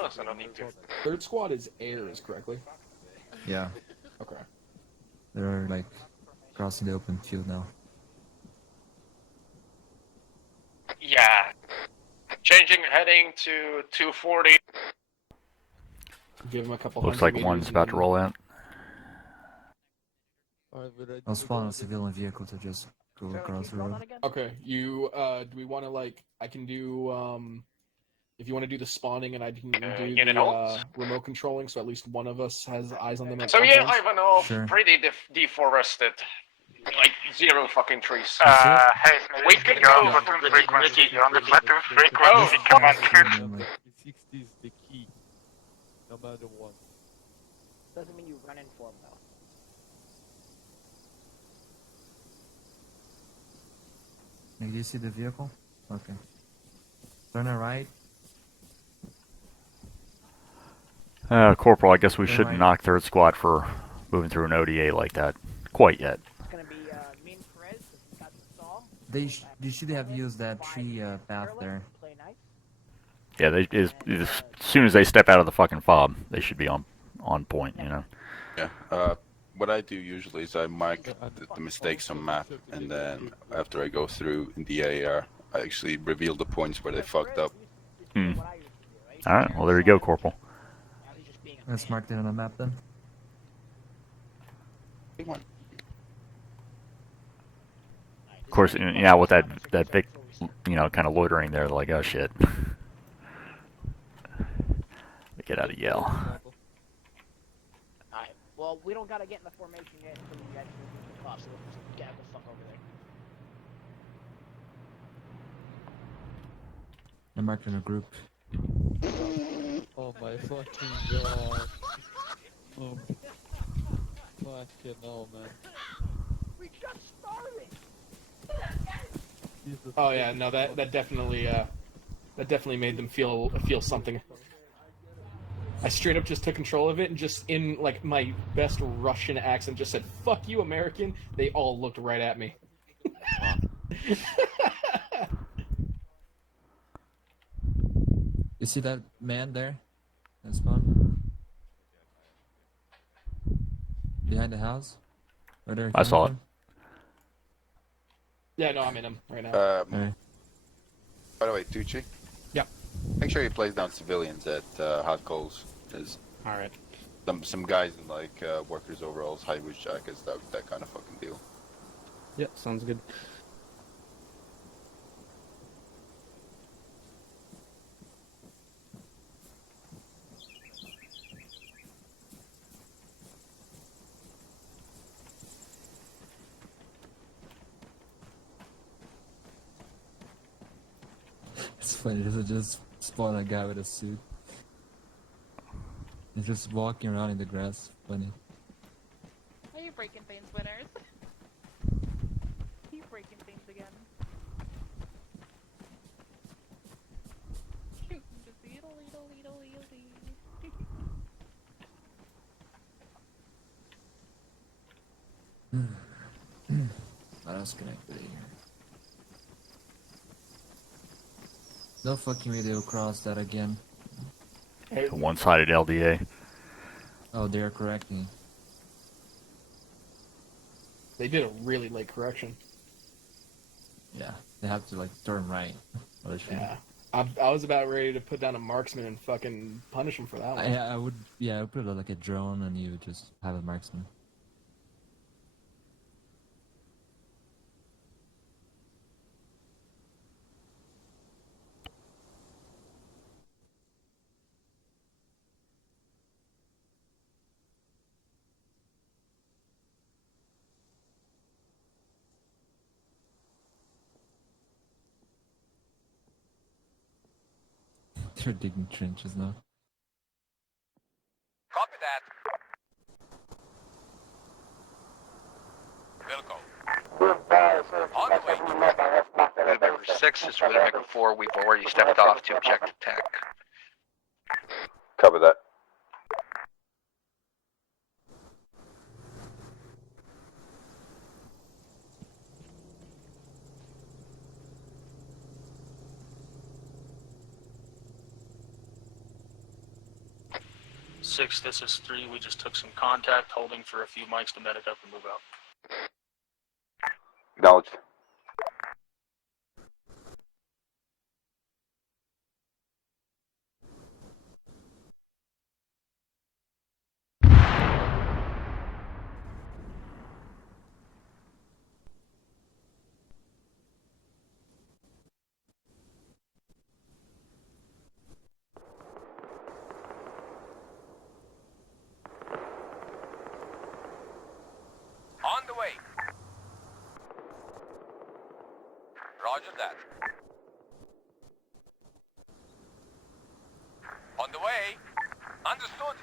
Honestly, I don't need to. Third squad is airs, correctly? Yeah. Okay. They're like crossing the open field now. Yeah. Changing heading to 240. Give him a couple. Looks like one's about to roll out. I'll spawn a civilian vehicle to just go across the road. Okay, you do we want to like? I can do if you want to do the spawning, and I can do unit the holds? remote controlling, so at least one of us has eyes on them. At So all yeah, times. Ivanov, Sure. pretty deforested. Like, 0 fucking trees. Hey, We could you're on go Platoon frequency. You're on the Platoon Oh, frequency. Come on, dude. 60 is the key, no matter what. Doesn't mean you run in for them though. Do you see the vehicle? Okay. Turn it right. Corporal, I guess we shouldn't Right. knock third squad for moving through an ODA like that quite yet. It's gonna be me and Perez, because he's got the stall. They should have used that tree path there. Play nice. Yeah, as soon as they step out of the fucking fob, they should be on point, you know. Yeah. What I do usually is I mark the mistakes on map, and then after I go through in the AR, I actually reveal the points where they fucked up. Alright, well there you go, Corporal. Let's mark it on the map then. Big one. Of course, yeah, with that big, you know, kind of loitering there, like, oh shit. Get out of yell. Alright, well, we don't gotta get in the formation yet until we actually get the cops, so we'll just get the fuck over there. I'm marking a group. Oh my fucking god. Fucking hell, man. We just started! Jesus Oh yeah, no, that definitely made them feel something. I straight up just took control of it and just in like my best Russian accent just said "fuck you, American." They all looked right at me. You see that man there? That spawn? Behind the house? Where they're I saw coming Yeah, no, I'm in them right now. from? By the way, Tucci. Yep. Make sure you place down civilians at hot coals. There's All right. some guys in like workers' overalls, high vis jackets, that kind of fucking deal. Yeah, sounds good. It's funny, does it just spawn a guy with a suit? He's just walking around in the grass. Funny. Are you breaking things, winners? Keep breaking things again. What else can I put in here? No fucking way they'll cross that again. A one-sided LDA. Oh, they're correcting. They did a really late correction. Yeah, they have to like turn right. Yeah. I was about ready to put down a marksman and fucking punish him for that one. I would, yeah, I would put like a drone and you would just have a marksman. They're digging trenches now. Copy that. On the way. November 6th is really like before we've already stepped off to objective tech. Cover that. 6, this is 3. We just took some contact, holding for a few mics to medic up and move out. Acknowledge. On the way. Roger that. On the way. Understood.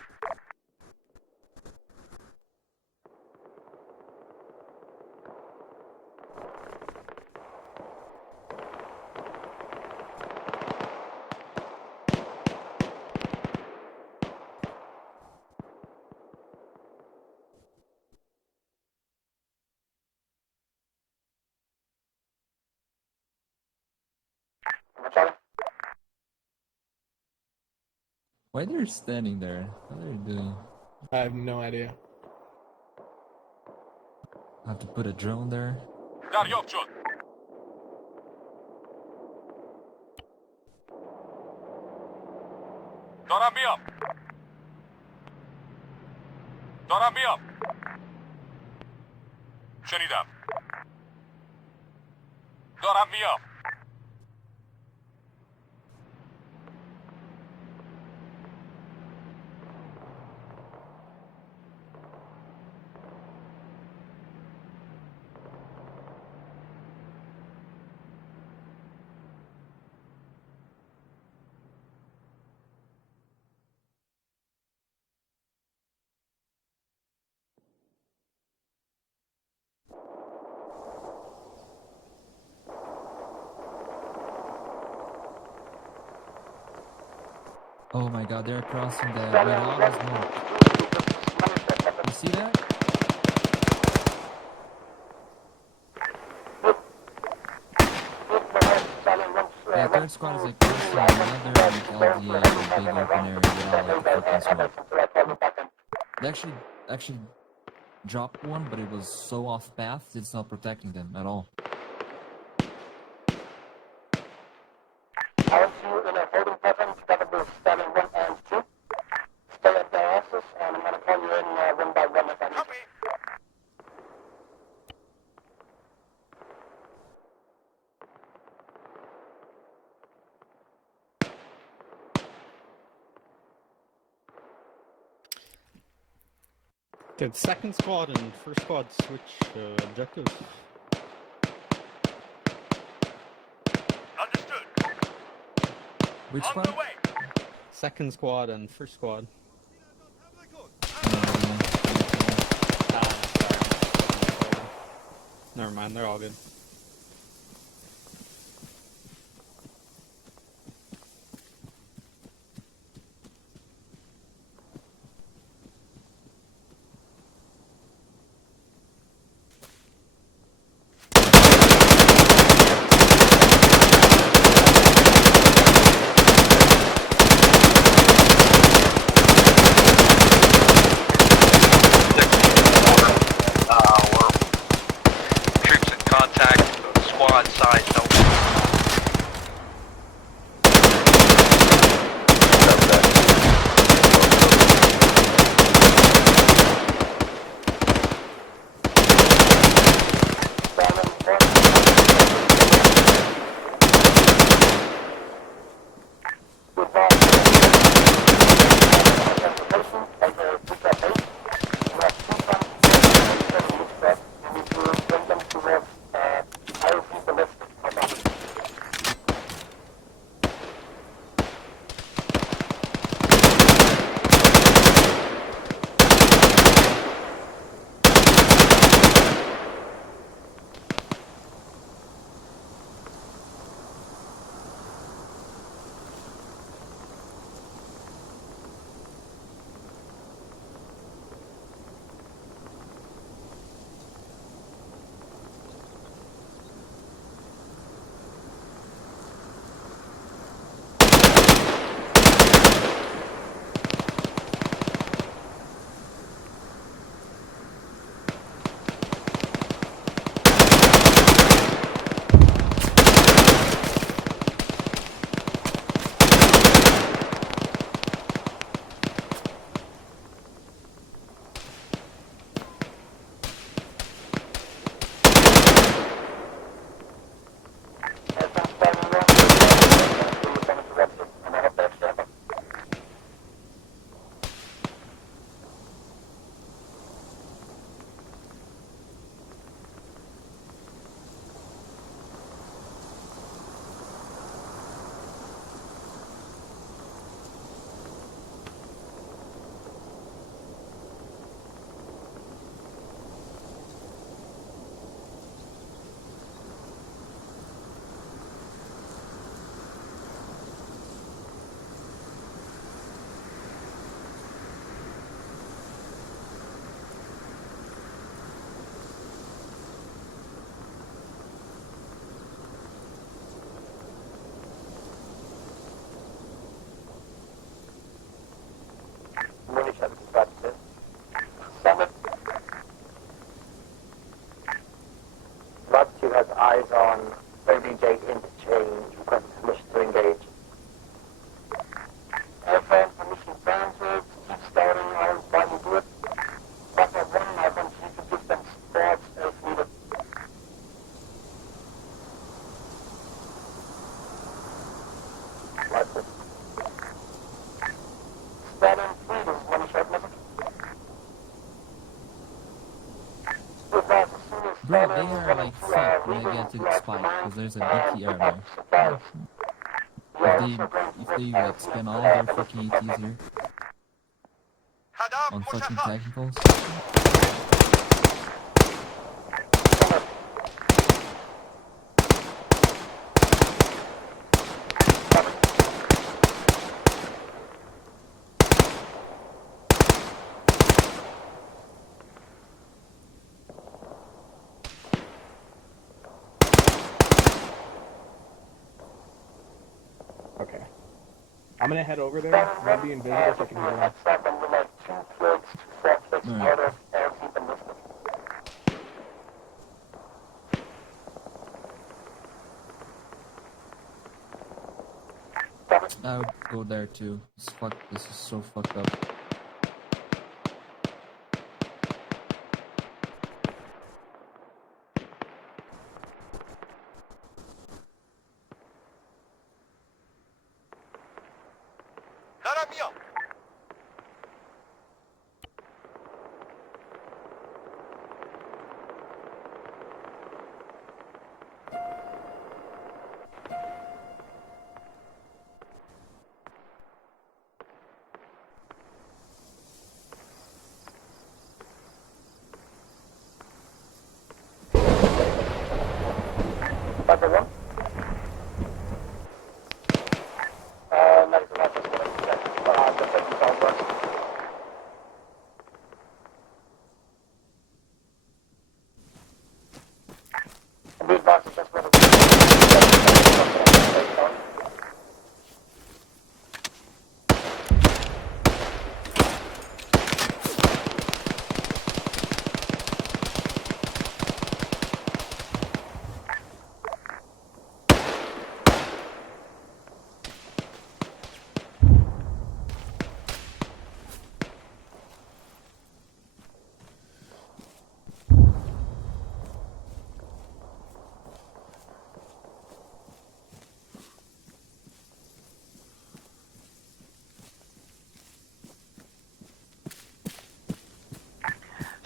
Why they're standing there? What are they doing? I have no idea. I have to put a drone there. Dar yok John. Donanmıyor. Donanmıyor. شنیدم. donanmıyor. Oh my god, they're crossing the red lava smoke. You see that? Yeah, third squad is like crossing another like LDA, big open area, get out like the fucking smoke. They actually dropped one, but it was so off path, it's not protecting them at all. I want you in a holding pattern together with standing 1 and 2. Stay at their asses, and I'm gonna call you in 1 by 1 if I need to. Did second squad and first squad switch objectives? Understood. Which On squad? the way. Second squad and first squad. Never mind, they're all good. Troops in contact eyes on OBJ interchange. Request permission to engage. Airframe permission granted. Keep starting on while you do it. Buffer 1, I want you to give them spots if needed. Likely. Starting 3, this is one short message. Bro, they are like fucked when they get to the spike, because there's a BTR there. If they like spend all their fucking ATs here on fucking technicals. Okay. I'm gonna head over there. I'm gonna be invisible so I can hear them. I would go there too. This is so fucked up.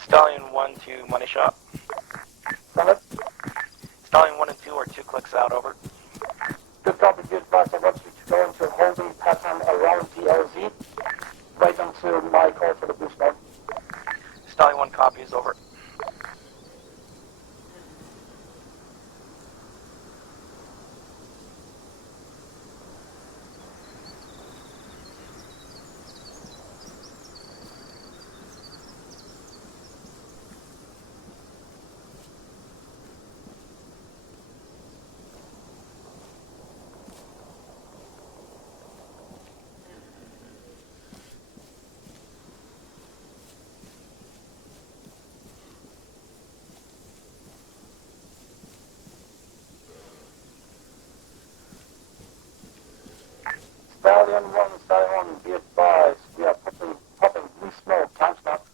Stallion 1 to money shot. Stallion 1 and 2 are 2 clicks out, over. Good copy, good advice. I want you to go into a holding pattern around DLZ. Right until my call for the boost line. Stallion 1 copies, over. Stallion 1, Stallion 1, be advised. We are popping blue smoke. Time stop.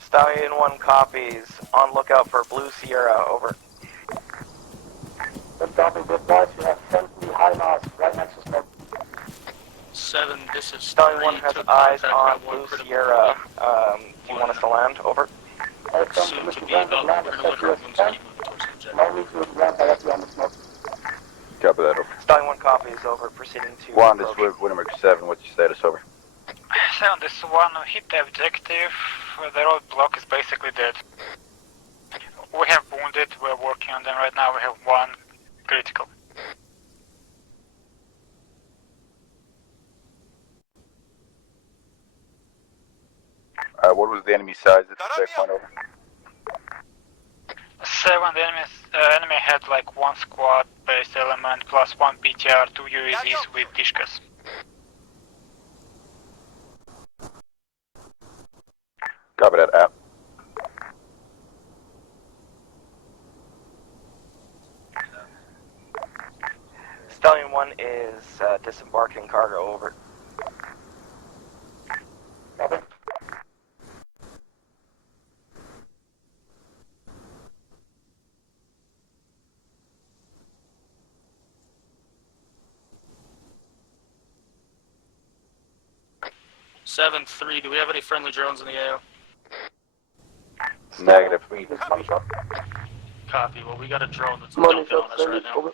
Stallion 1 copies. On lookout for Blue Sierra, over. Good copy, good advice. We have friendly high mass right next to smoke. 7, this is Stallion 1 3, has took eyes contact on by 1 Blue critical Sierra. point. Do you want us to land, over? Soon to be about critical point, moves keep moving towards the objective. No need to land directly on the smoke. Copy that, over. Stallion 1 copies, over. Proceeding to... 1, this is Winnemark 7, what's your status, over? 7, this is 1, hit the objective. The roadblock is basically dead. We have wounded, we're working on them right now, we have 1 critical. What was the enemy size at the checkpoint, over? 7, the enemy had like 1 squad based element plus 1 PTR, 2 UAVs with Dishkas. Copy that, out. Stallion 1 is disembarking cargo, over. Copy. Seven three. Do we have any friendly drones in the AO? Negative. Three, this is money shot. Copy. Well, we got a drone that's Money dumping on shot, us right now. over.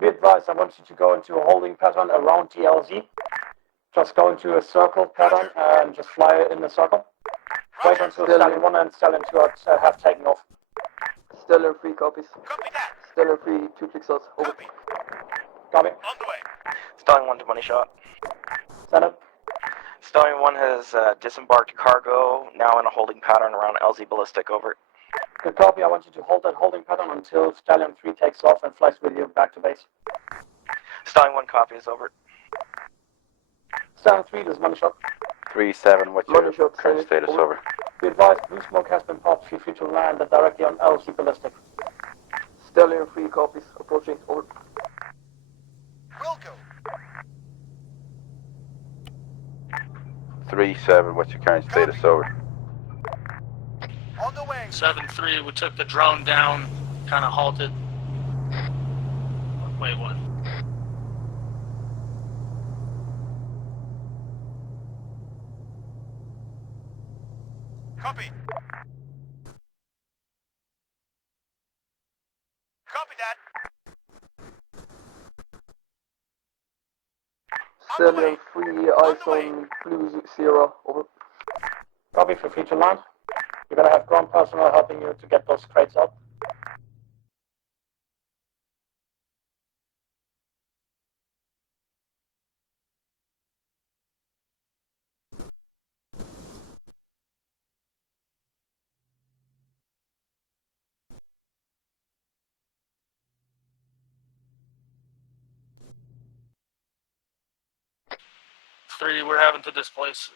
Be advised, I want you to go into a holding pattern around the LZ. Just go into a circle pattern and just fly in a circle. Wait until Stallion 1 and Stallion 2 have taken off. Stellar 3 copies. Copy that. Stellar 3, 2 pixels. Over. Copy. Copy. On the way. Stallion 1 to money shot. Send it. Stallion 1 has disembarked cargo, now in a holding pattern around LZ Ballistic, over. Good copy. I want you to hold that holding pattern until Stallion 3 takes off and flies with you back to base. Stallion 1 copies, over. Stallion 3, this is money shot. 3-7, what's Money your shot, current status, over? Be advised, blue smoke has been popped. Feel free to land directly on LZ Ballistic. Stellar 3 copies. Approaching. Over. Will go. 3-7, what's your current status, over? On the way. 7-3. We took the drone down. Kind of halted. Wait, what? Copy. Copy that. Stellar 3, eyes on Blue Sierra. Over. Copy, feel free to land. You're gonna have ground personnel helping you to get those crates out. Three, we're having to displace.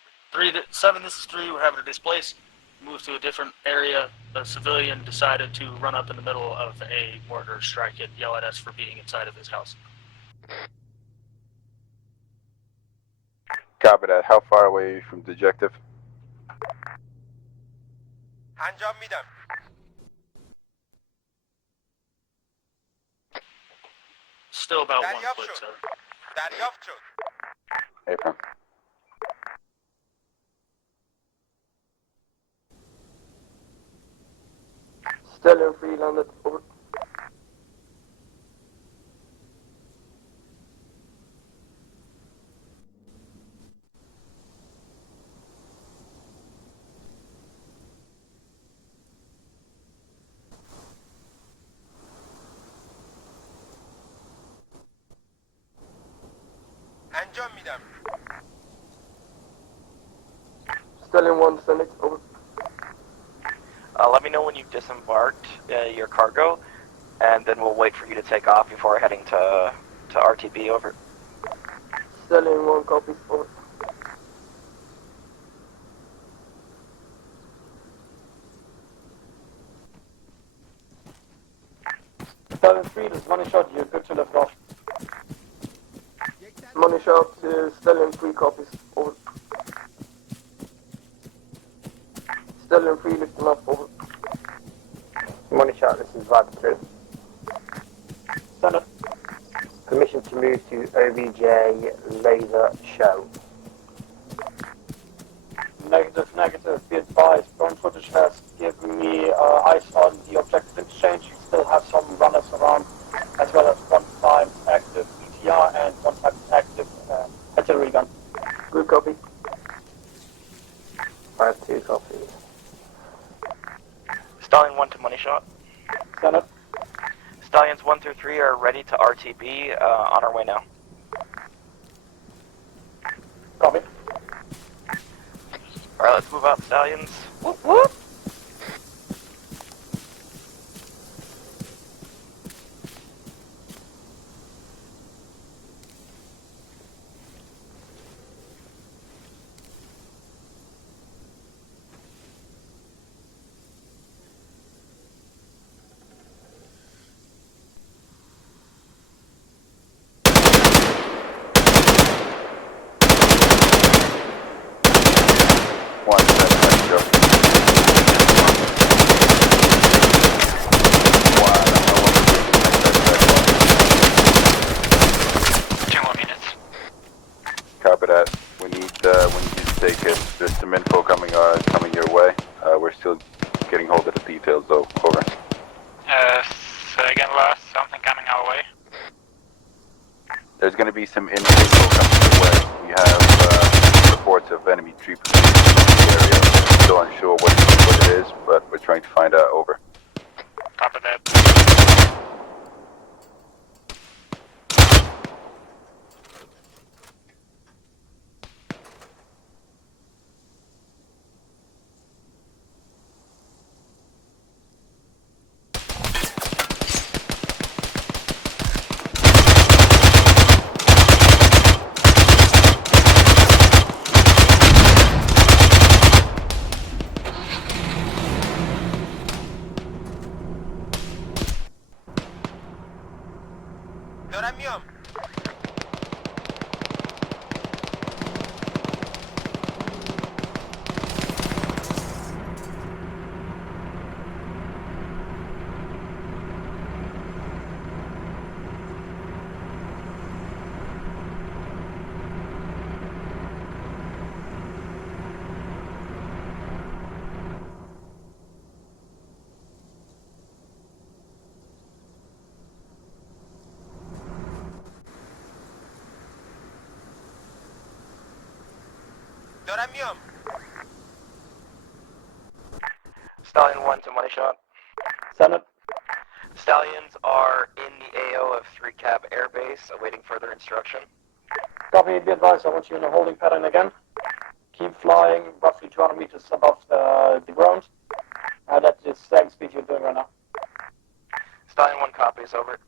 7, this is 3, we're having to displace. Move to a different area. A civilian decided to run up in the middle of a mortar strike and yell at us for being inside of his house. Copy that. How far away are you from the objective? Hand job me done. Still about Daddy 1 up foot, shoot. sir. Daddy off shoot. April. Stellar 3 landed. Over. Hand job me done. Stellar 1, send it. Over. Let me know when you've disembarked your cargo, and then we'll wait for you to take off before heading to RTB, over. Stellar 1 copies. Over. Stallion 3, this is money shot. You're good to lift off. Money shot, Stellar 3 copies. Over. Stellar 3 lifting up. Over. Money shot, this is Viper 3. Send it. Permission to move to OBJ laser show. Negative, negative. Be advised, drone footage has given me eyes on the objective interchange. You still have some runners around, as well as 1 times active ETR and 1 times active artillery gun. Good copy. 5-2 copy. Stallion 1 to money shot. Send it. Stallions 1 through 3 are ready to RTB, on our way now. Copy. Alright, let's move out, Stallions. Whoop, whoop. 17, how you go? Copy that. We need you to take it. There's some info coming your way. We're still getting hold of the details though. Over. Second last, something coming our way. There's going to be some info coming your way. We have reports of enemy troops in the area. Still unsure what it is, but we're trying to find out. Over. Copy that. دارم میام. Stallion 1 to money shot. Senate. Stallions are in the AO of 3 Cab Airbase, awaiting further instruction. Copy, be advised, I want you in a holding pattern again. Keep flying roughly 200 meters above the ground. That is the same speed you're doing right now. Stallion 1 copies, over.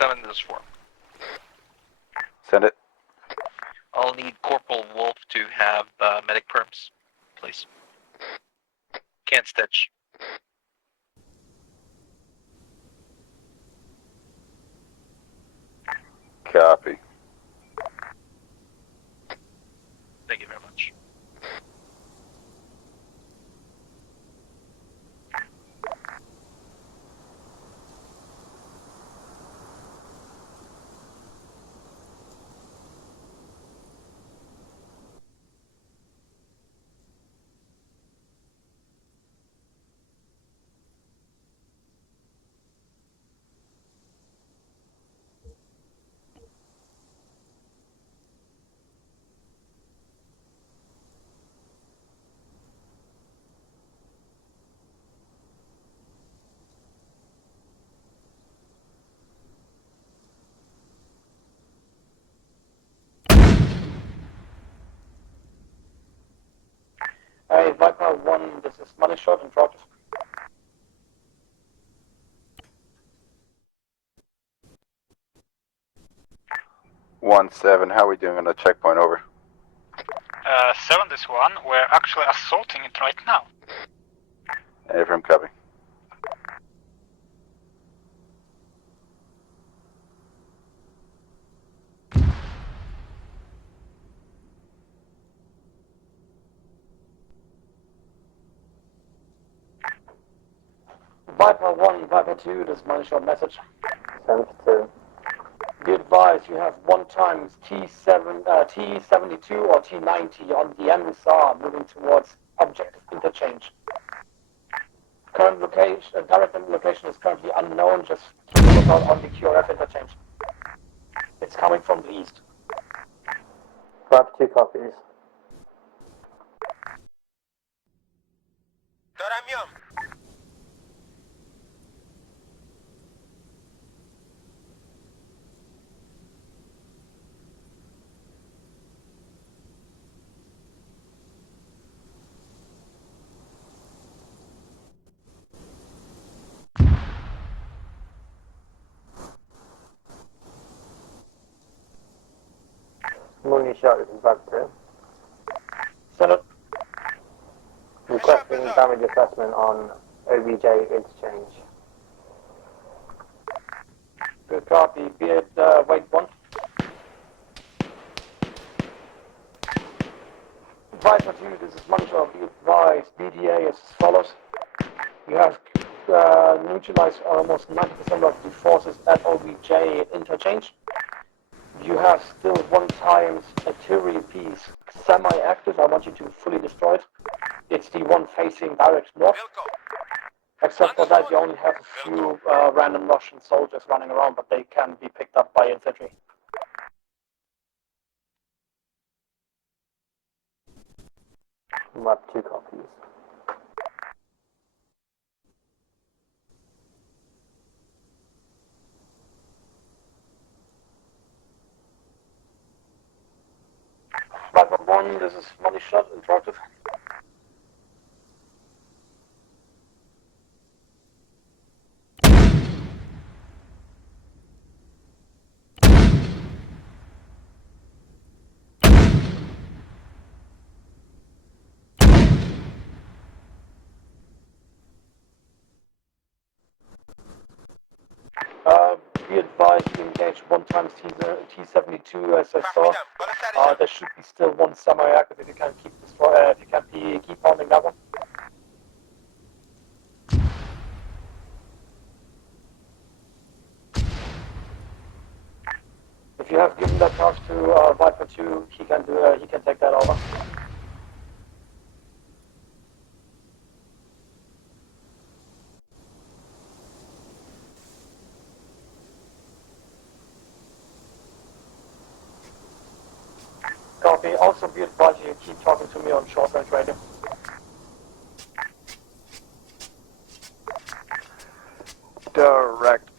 Seven this form. Send it. I'll need Corporal Wolf to have medic perms, please. Can't stitch. Copy. Thank you very much. Hey, Viper 1, this is money shot and dropped. One 7, how are we doing on the checkpoint? Over. 7 this one, we're actually assaulting it right now. Affirm, copy. Viper 1, Viper 2, this is money shot message. Send to. Be advised, you have 1 times T72 or T90 on the MSR moving towards objective interchange. Current location, direct location is currently unknown, just keep a lookout on the QRF interchange. It's coming from the east. Viper 2 copies. دارم میام. Money shot, this is Viper 2. Senate. Requesting damage assessment on OBJ interchange. Good copy. Be it weight 1. Viper 2, this is Muncher. Be advised, BDA is as follows. You have neutralized almost 90% of the forces at OBJ interchange. You have still 1 times artillery piece semi-active. I want you to fully destroy it. It's the one facing direct north. Except for that, you only have a few random Russian soldiers running around, but they can be picked up by infantry. Map 2 copies. Viper 1, this is Money Shot, interrupted. Be advised to engage 1 times T-72 as I saw. There should be still 1 semi-active if you can keep keep pounding that one. If you have given that task to Viper 2, he can take that over. Copy. Also be advised you keep talking to me on short range radio. Direct.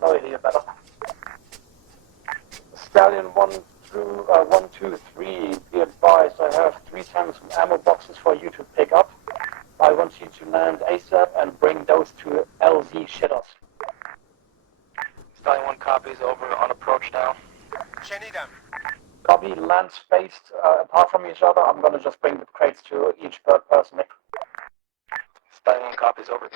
Now you hear better. Stallion 1 through 1, 2, 3. Be advised I have 3 times ammo boxes for you to pick up. I want you to land ASAP and bring those to LZ shitters. Stallion 1 copies over on approach now. Copy, land spaced apart from each other. I'm gonna just bring the crates to each person. Stallion 1 copies over.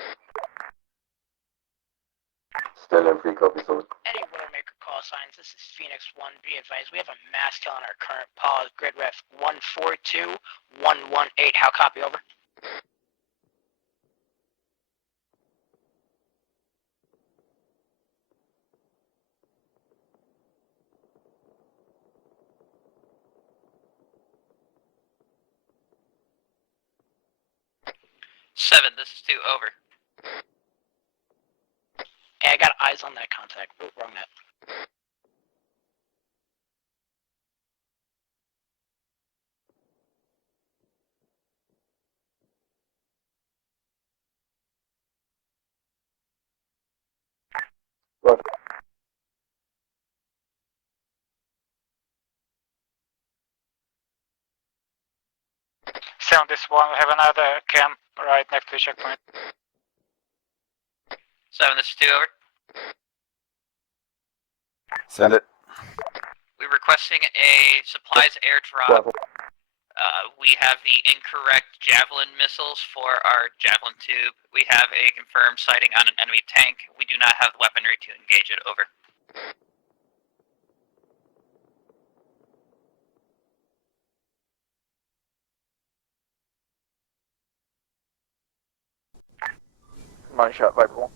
Still in 3 copies over. Any Widowmaker call signs, this is Phoenix 1. Be advised, we have a mass kill on our current pause. Grid ref 142118. How copy over? Seven, this is 2, over. Hey, I got eyes on that contact. Oh, wrong net. Right. On this one, we have another camp right next to the checkpoint. 7, this is 2, over. Send it. We're requesting a supplies airdrop. We have the incorrect Javelin missiles for our Javelin tube. We have a confirmed sighting on an enemy tank. We do not have the weaponry to engage it, over. Money shot, Viper 1.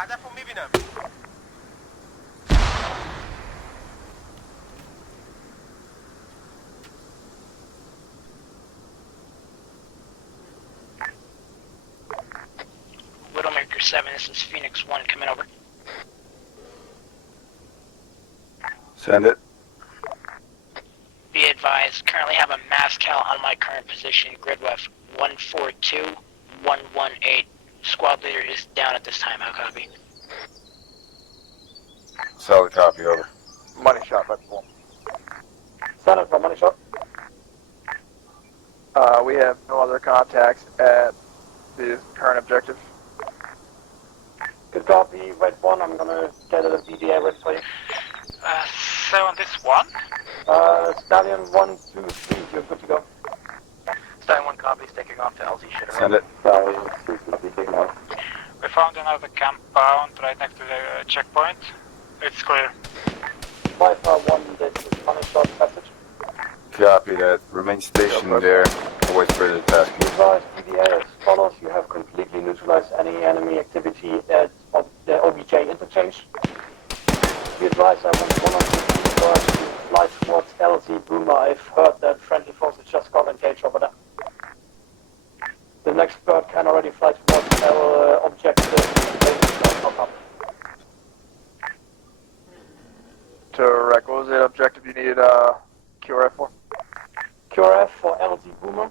هدفو میبینم. Widowmaker 7, this is Phoenix 1, coming over. Send it. Be advised, currently have a mass count on my current position, grid ref 142118. Squad leader is down at this time, how copy? Solid copy, over. Money shot, by people. Senate for money shot. We have no other contacts at the current objective. Good copy, red 1, I'm gonna get a VDA ready for you. 7 this one. Stallion 1, 2, 3, you're good to go. Stallion 1 copies, taking off to LZ Shitter. Send it. Stallion 2, copy, taking off. We found another compound right next to the checkpoint. It's clear. Viper 1, this is money shot message. Copy that. Remain stationed there. Wait for the task. Advise VDA as follows, you have completely neutralized any enemy activity at the OBJ interchange. Be advised, I want one of the birds to fly towards LZ Boomer. I've heard that friendly forces just got engaged over there. The next bird can already fly towards L objective. Correct. What was the objective you needed QRF for? QRF for LZ Boomer.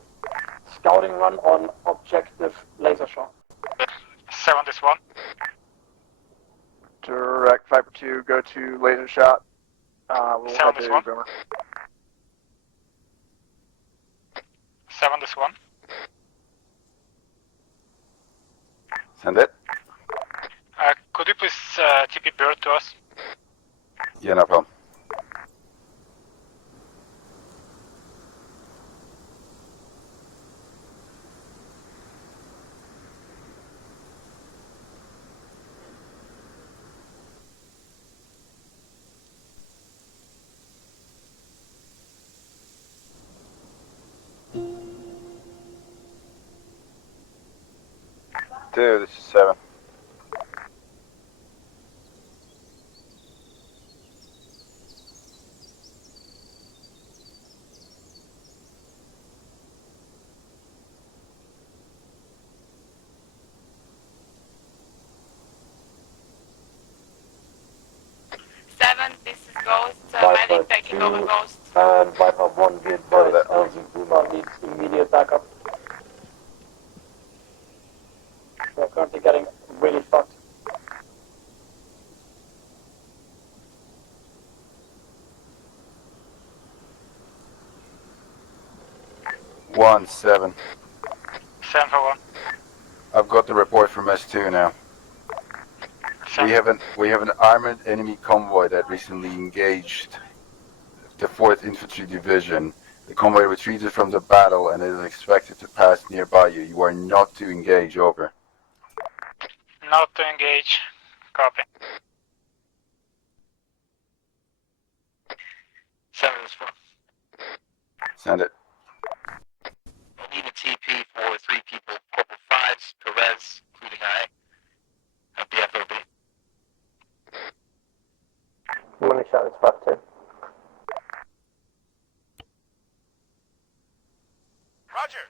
Scouting run on objective laser shot. 7 this one. Direct Viper 2, go to laser shot. We'll head to Boomer. 7 this one. Send it. Could you please TP bird to us? Yeah, no problem. Dude, this is 7. This is Ghost. Medic taking over Ghost. And Viper 1, be advised, LZ Boomer needs immediate backup. We're currently getting really fucked. One, 7. 7 for 1. I've got the report from S2 now. We have an armored enemy convoy that recently engaged the 4th Infantry Division. The convoy retreated from the battle and is expected to pass nearby you. You are not to engage, over. Not to engage. Copy. 7 this one. Send it. I need a TP for 3 people. Corporal 5s, Perez, including I. Have the FOB. Money shot is 5-2. Roger.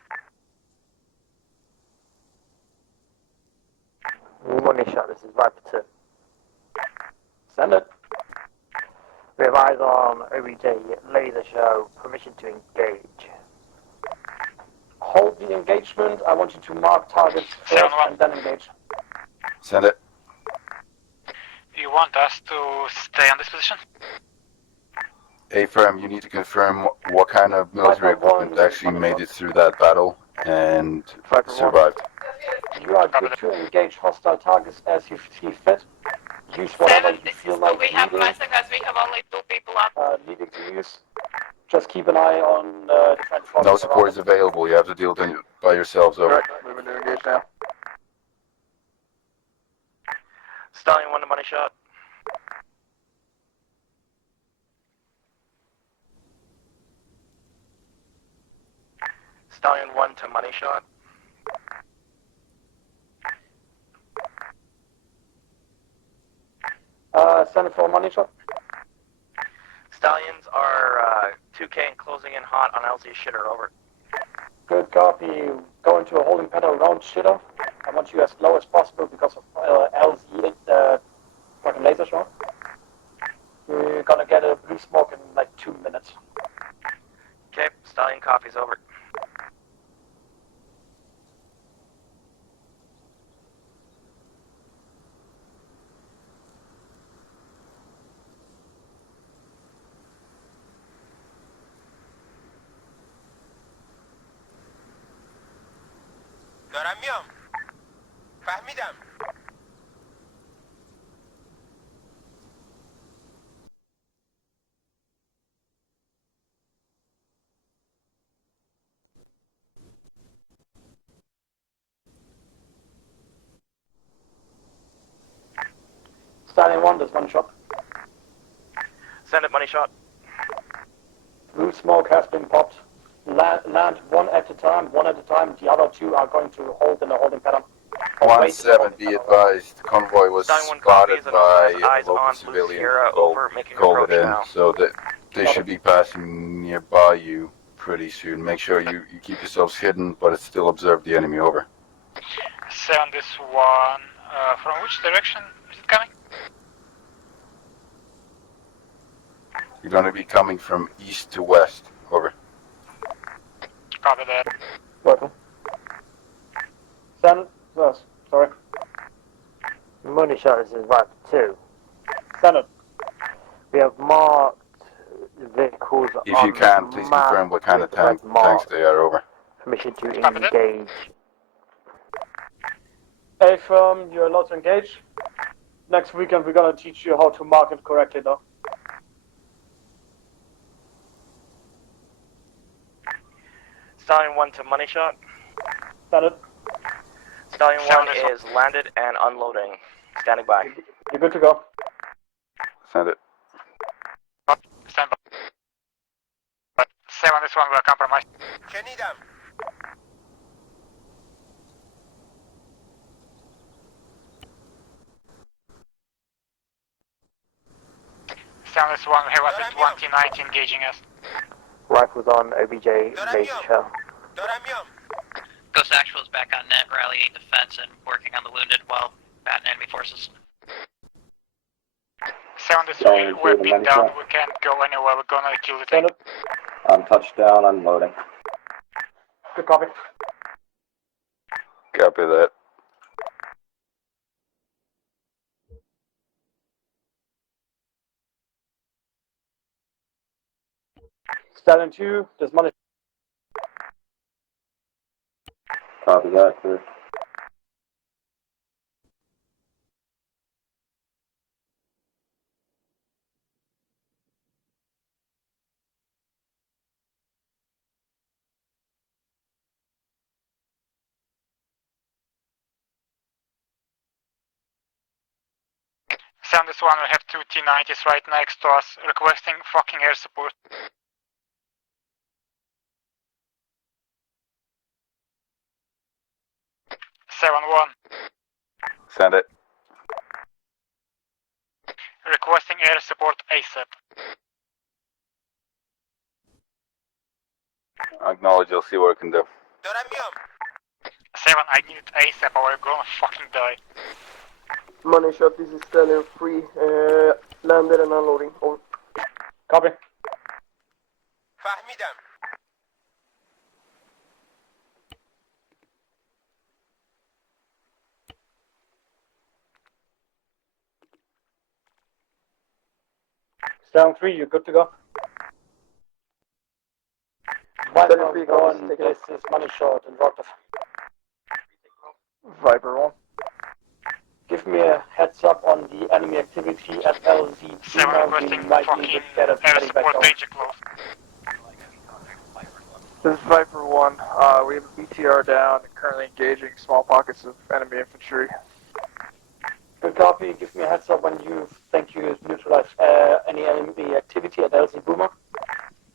Money shot, this is Viper 2. Send it. We have eyes on OBJ laser show, permission to engage. Hold the engagement, I want you to mark targets first and then engage. Send it. You want us to stay on this position? A-firm, you need to confirm what kind of military equipment actually made it through that battle and survived. You are good to engage hostile targets as you see fit. Use whatever you feel like We have needing, massacres, we have only 2 people up. needing to use. Just keep an eye on different forces. No support is available. You have to deal by yourselves, over. Moving to engage now. Stallion 1 to money shot. Stallion 1 to money shot. Send it for a money shot. Stallions are 2K and closing in hot on LZ Shitter, over. Good copy. Go into a holding pattern around Shitter. I want you as low as possible because of LZ fucking laser shot. We're gonna get a blue smoke in like 2 minutes. Okay, copies, over. دارم میام. فهمیدم. Stallion 1, there's one shot. Send it, money shot. Blue smoke has been popped. Land one at a time, the other two are going to hold in a holding pattern. 1-7, be advised, the convoy was Stallion 1 spotted copies and also has by a eyes local on Blue civilian Sierra, who over, making called approach it in, now. so that they should be passing nearby you pretty soon. Make sure you keep yourselves hidden, but still observe the enemy, over. Send this one. From which direction is it coming? You're going to be coming from east to west, over. Copy that. Welcome. Send, sorry. Money shot is right 2. Send it. We have marked vehicles If on you can, please map confirm what kind of with red tanks marks. they are, over. Permission to Copy that. engage. A firm, you're allowed to engage. Next weekend we're gonna teach you how to mark it correctly though. Stallion 1 to money shot. Send it. Stallion 1 is landed and unloading. Standing by. You're good to go. Send it. Stand by. But 7, this one will compromise. شنیدم. Stand this one, we have at least one T90 engaging us. Rifles on OBJ laser. دارم میام. Ghost Actual is back on net, rallying defense and working on the wounded while batting enemy forces. 7, this way, we're pinned down, we can't go anywhere, we're gonna kill the tank. Send it. On touchdown, unloading. Good copy. Copy that. Stallion 2, there's money. Copy that, sir. Send this one, we have 2 T90s right next to us, requesting fucking air support. Seven one. Send it. Requesting air support ASAP. Acknowledge, I'll see what I can do. دارم میام. 7, I need it ASAP or we're gonna fucking die. Money shot, this is Stallion 3. Landed and unloading. Over. Copy. فهمیدم. Stallion 3, you're good to go. Viper 1, this is money shot and rocket. Viper 1. Give me a heads up on the enemy activity at LZ. 7 requesting fucking air support danger close. This is Viper 1. We have a BTR down and currently engaging small pockets of enemy infantry. Good copy. Give me a heads up when you think you neutralize any enemy activity at LZ Boomer.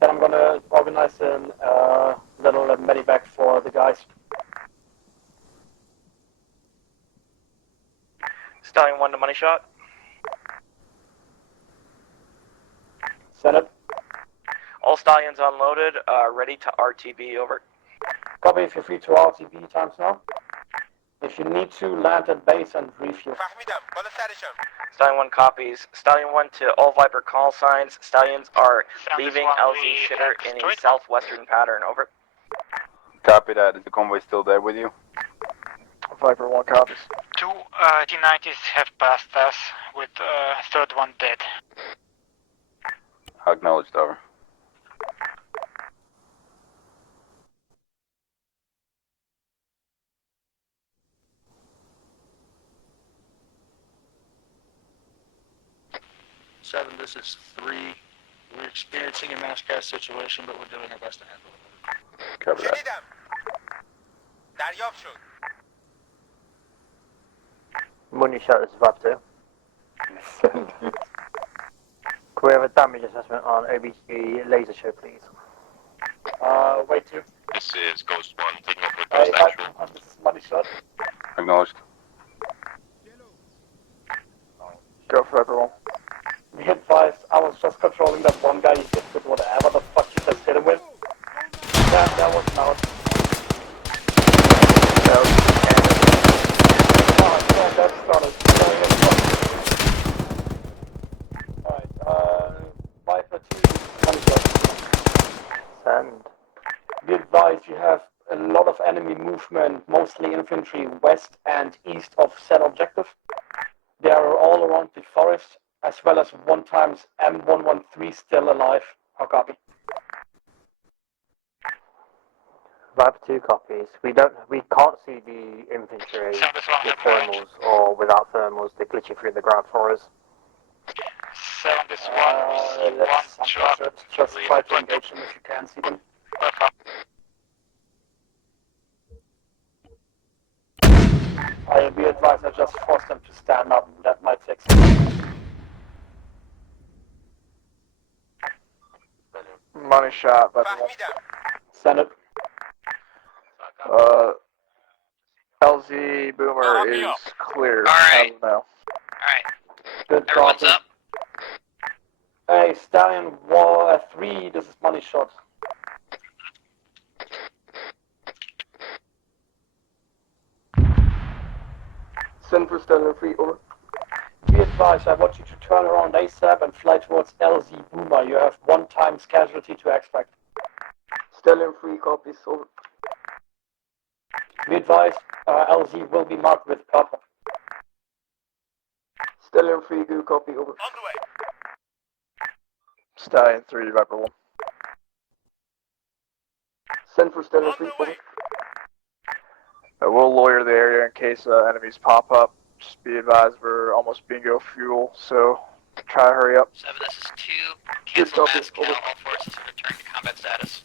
Then I'm gonna organize a little medevac for the guys. Stallion 1 to money shot. Send it. All Stallions unloaded, ready to RTB, over. Copy, feel free to RTB times now. If you need to, land at base and refuel. فهمیدم بالا سرشم. Stallion 1 copies. Stallion 1 to all Viper call signs. Stallions are leaving LZ shitter in a southwestern pattern. Over. Copy that. Is the convoy still there with you? Viper 1 copies. 2 T-90s have passed us, with third one dead. Acknowledged, over. Seven, this is 3. We're experiencing a mass gas situation, but we're doing our best to handle it. Cover that. شنیدم. دریافت شد. Money shot, this is Viper 2. Can we have a damage assessment on OBG laser show, please? Wait two. This is Ghost 1, taking up with Hey, Ghost Actual. this is Money Shot. Acknowledged. Go for Viper 1. Be advised, I was just controlling that one guy he hit with whatever the fuck you just hit him with. That was an out. Oh, yeah, that's started. Alright, Viper 2, Money Shot. Send. Be advised, you have a lot of enemy movement, mostly infantry, west and east of said objective. They are all around the forest, as well as one times M113 still alive. How copy? Viper 2 copies. We can't see the infantry with thermals or without thermals. They're glitching through the ground for us. 7, this one, Let's one shot. just try to engage them if you can see them. I'll be advised, I just forced them to stand up. That might take some time. Money shot, Viper 1. Send it. LZ Boomer is clear Alright. as of now. Alright. Good Everyone's copy. up? Hey, Stallion 3, this is Money Shot. Send for Stallion 3, over. Be advised, I want you to turn around ASAP and fly towards LZ Boomer. You have one times casualty to expect. Stallion 3 copies, over. Be advised, LZ will be marked with purple. Stallion 3, good copy, over. On the way. Stallion 3, Viper 1. Send for Stallion 3, over. We'll lawyer the area in case enemies pop up. Just be advised, we're almost bingo fuel, so try to hurry up. 7, this is 2. Cancel mass kill. All forces have returned to combat status.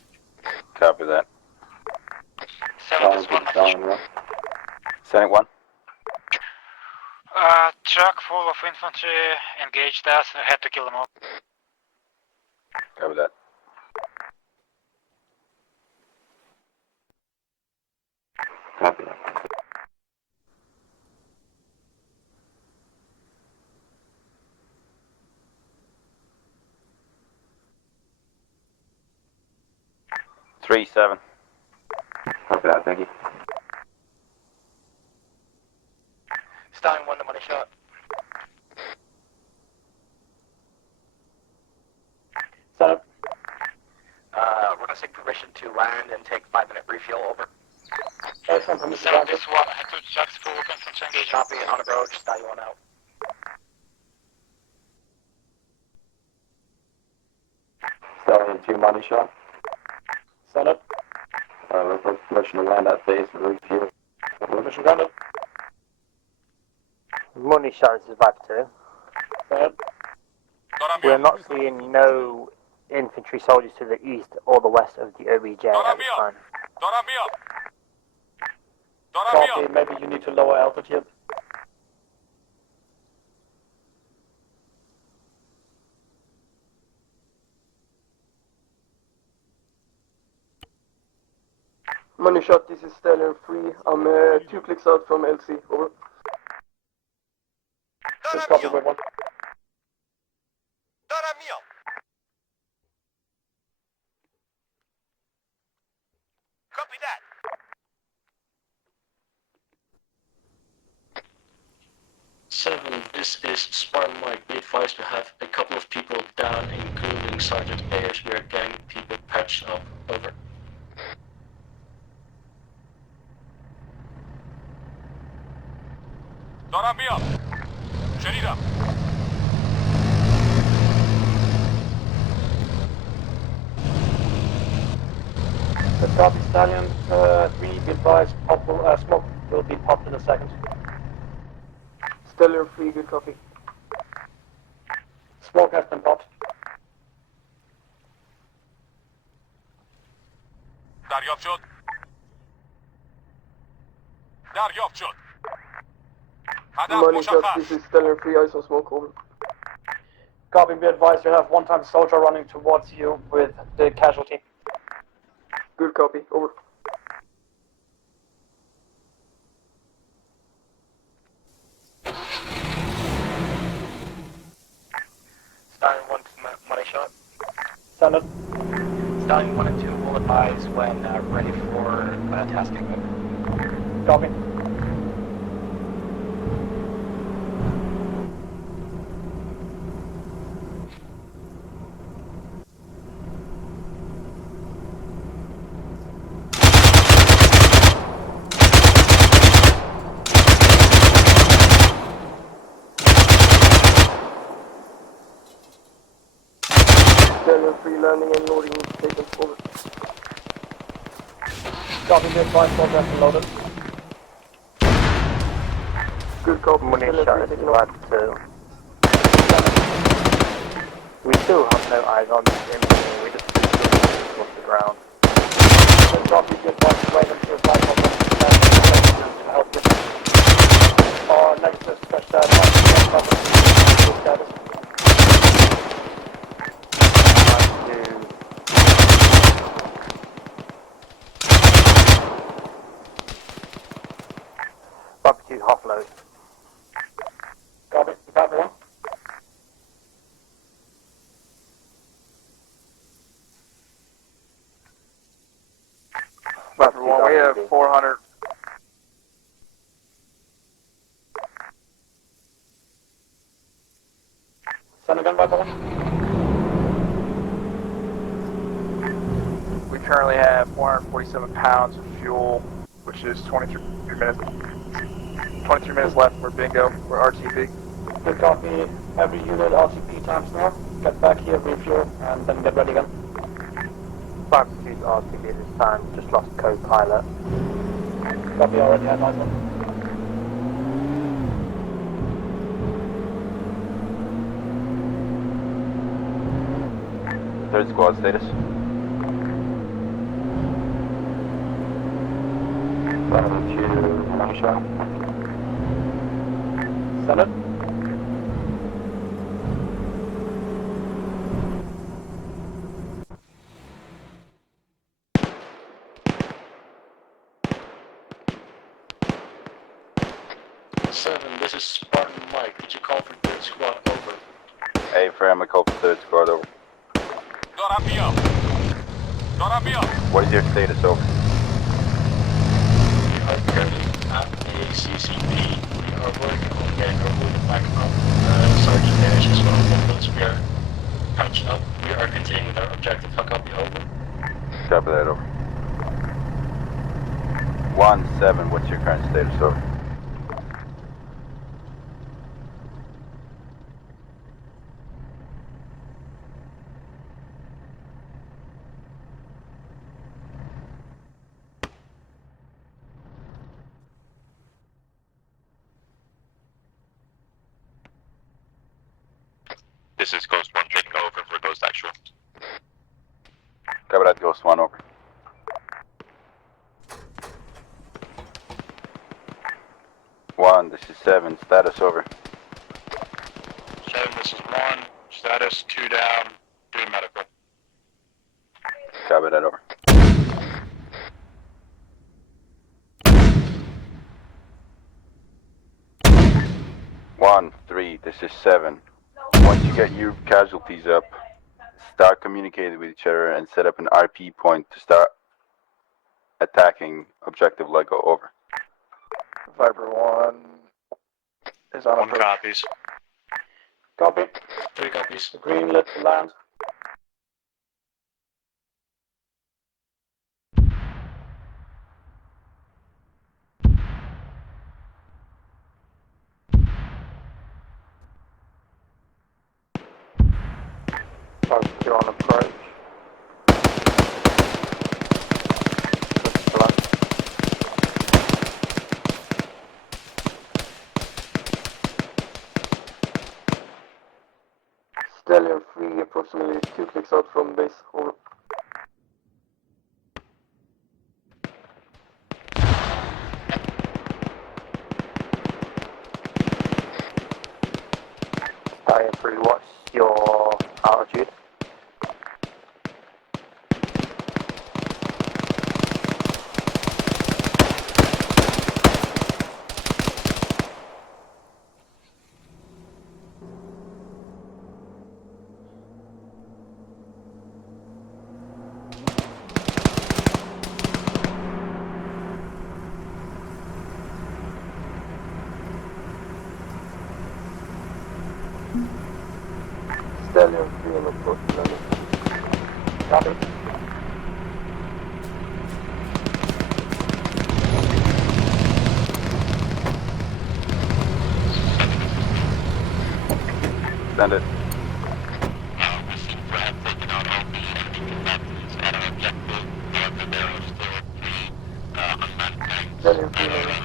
Copy that. 7, this one, Senate 1. Truck full of infantry engaged us. We had to kill them all. Copy that. Copy that. Three, 7. Copy that, thank you. Stallion 1 to Money Shot. Set up. Requesting permission to land and take 5-minute refuel. Over. Excellent permission. 7, this one, I had 2 trucks full of infantry engaged. Copy on approach. Stallion 1 out. Stallion 2, Money Shot. Set up. Request permission to land at base and refuel. Permission granted. Money shot, this is Viper 2. Set up. We're not seeing no infantry soldiers to the east or the west of the OBJ at this time. Copy, maybe you need to lower altitude. Money Shot, this is Stallion 3. I'm 2 clicks out from LC, over. Good copy, good one. دارم میام. Copy that. 7, this is Spartan Mike. Be advised to have a couple of people down, including Sergeant Ayers. We are getting people patched up. Over. Don't me up. Shut up. Good copy, Stallion. 3, be advised, smoke will be popped in a second. Stallion 3, good copy. Smoke has been popped. دریافت شد. دریافت شد. هدف Money shot, مشخص. this is Stallion 3, eyes on smoke, over. Copy, be advised, you have one-time soldier running towards you with the casualty. Good copy, over. Stallion 1 money shot. Send it. Stallion 1 and 2 will advise when ready for tasking move. Copy. Stallion 3 landing and loading taken, over. Copy, be advised, soldier has been loaded. Good copy, Money Stallion shot 3 is taken left off. 2. We still have no eyes on this infantry, we just off the ground. Good copy, be advised, wait until advice on the to help you. Or negative, special status, status. Barbecue offload. Copy, copy 1. Buffer 1, we have 400. Send again, Buffer 1. We currently have 447 pounds of fuel, which is 23 minutes. 23 minutes left for bingo, for RTB. Good copy. Every unit RTP times now. Get back here, refuel, and then get ready again. Barbecue's RTB this time, just lost co-pilot. Copy already, nice one. Third squad status. Money shot. Send it. This is Spartan Mike. Did you call for third squad? Over. A for ArmA, call for third squad, over. Don't me up. Don't me up. What is your status, over? We are currently at a CCP. We are working on getting our movement back up. Sergeant Ayers is one of those. We are patched up. We are continuing our objective. How copy? Over. Copy that, over. 1-7, what's your current status, over? This is Ghost 1 taking over for Ghost Actual. Copy that, Ghost 1, over. This is 7, status, over. 7, this is 1. Status 2 down. 3 medical. Copy that, over. One, 3, this is 7. Once you get your casualties up, start communicating with each other and set up an RP point to start attacking objective Lego, over. Viper 1. is on One approach. copies. Copy. 3 copies. Green lit to land. You're on approach. Stallion 3 approximately 2 clicks out from base. Over. Stallion 3, what's your altitude? Stallion 3 on approach landing. Copy. Send it. Stallion 3 landing.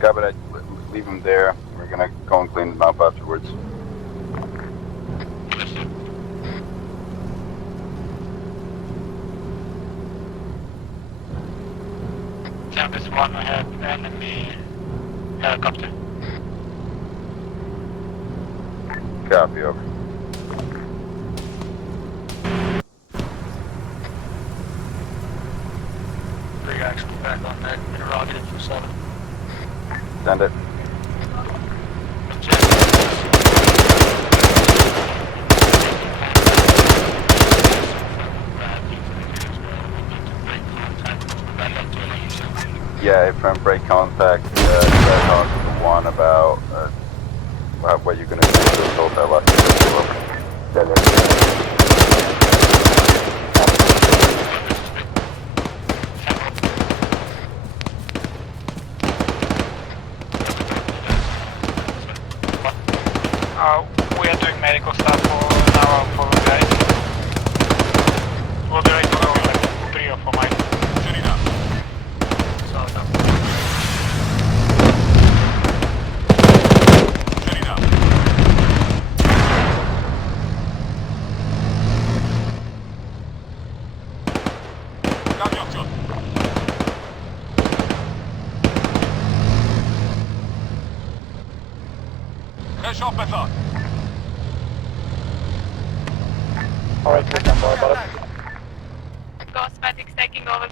Copy that. Leave him there. We're gonna go and clean him up afterwards. Tempest 1, we have enemy helicopter. Copy, over. Three actually back on that interrogative for 7. Send it. Yeah, from break contact, talk to the one about what you're gonna do to the hotel after We are doing medical stuff for now for the guys. We'll be ready to go in like 3 or 4 miles. Alright, good number about it. Ghost Matic's taking over.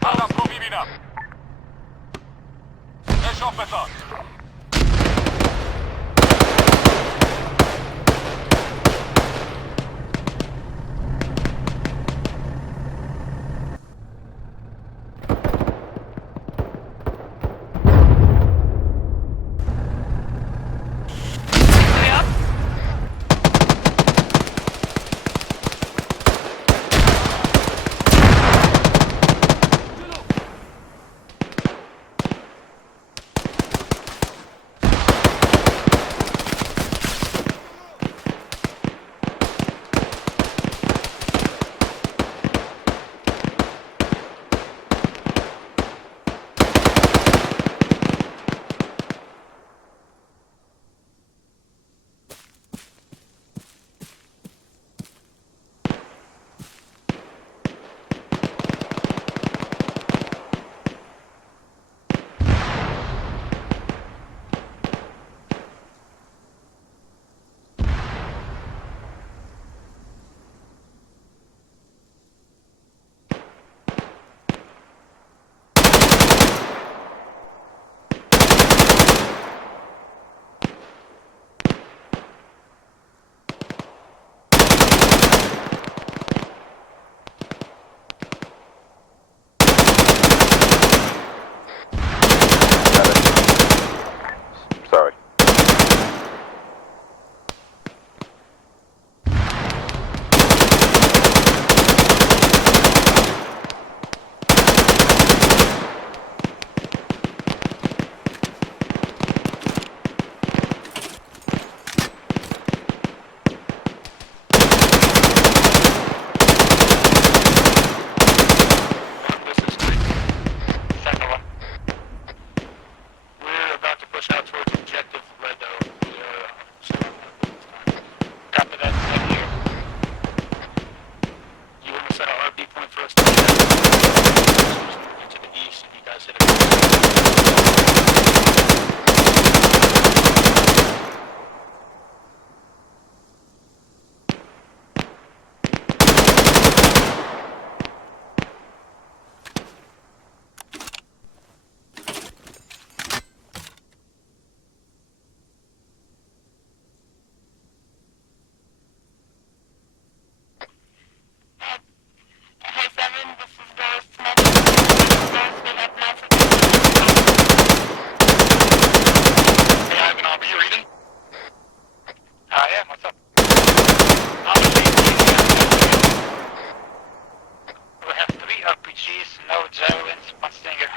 javelins, 1 stinger.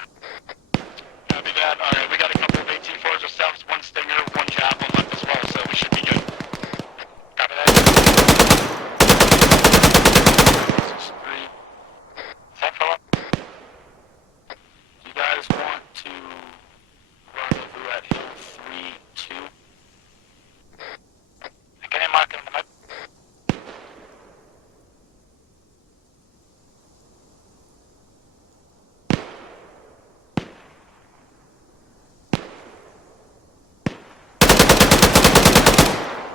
Copy that. Alright, we got a couple of 18-4s ourselves, 1 stinger, 1 javelin left as well, so we should be good. Copy that. 6-3. Same follow. You guys want to rendezvous at Hill 3-2? Can you mark it on the map?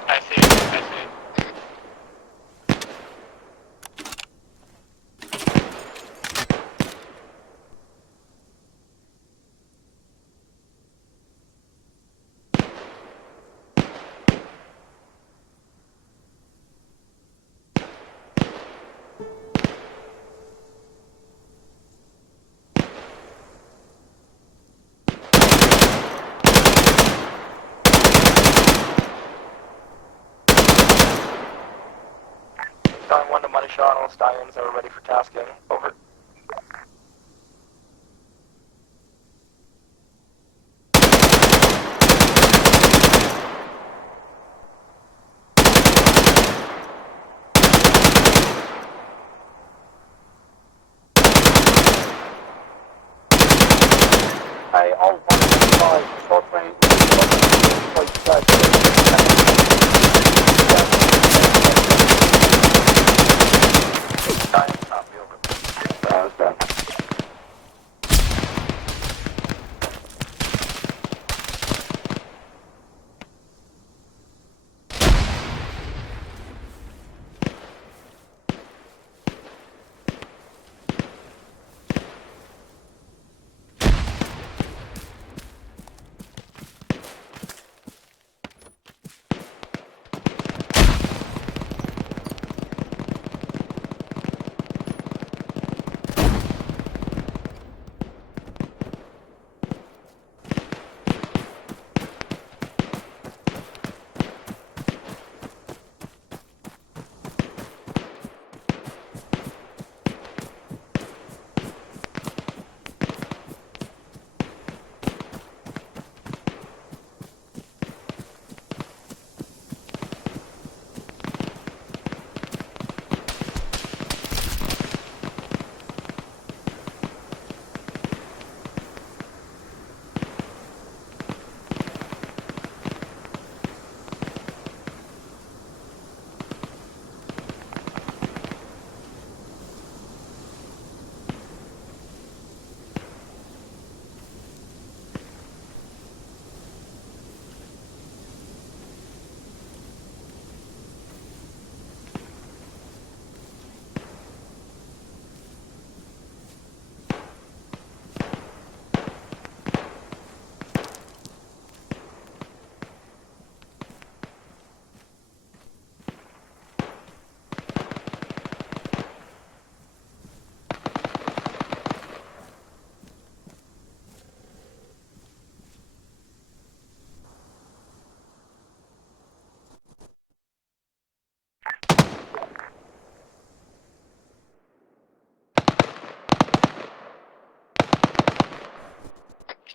I see it, I see it. Stallion 1 to money shot, all stallions are ready for tasking. Over. Hey, all 155, short range, Stallion, copy, over. It's done.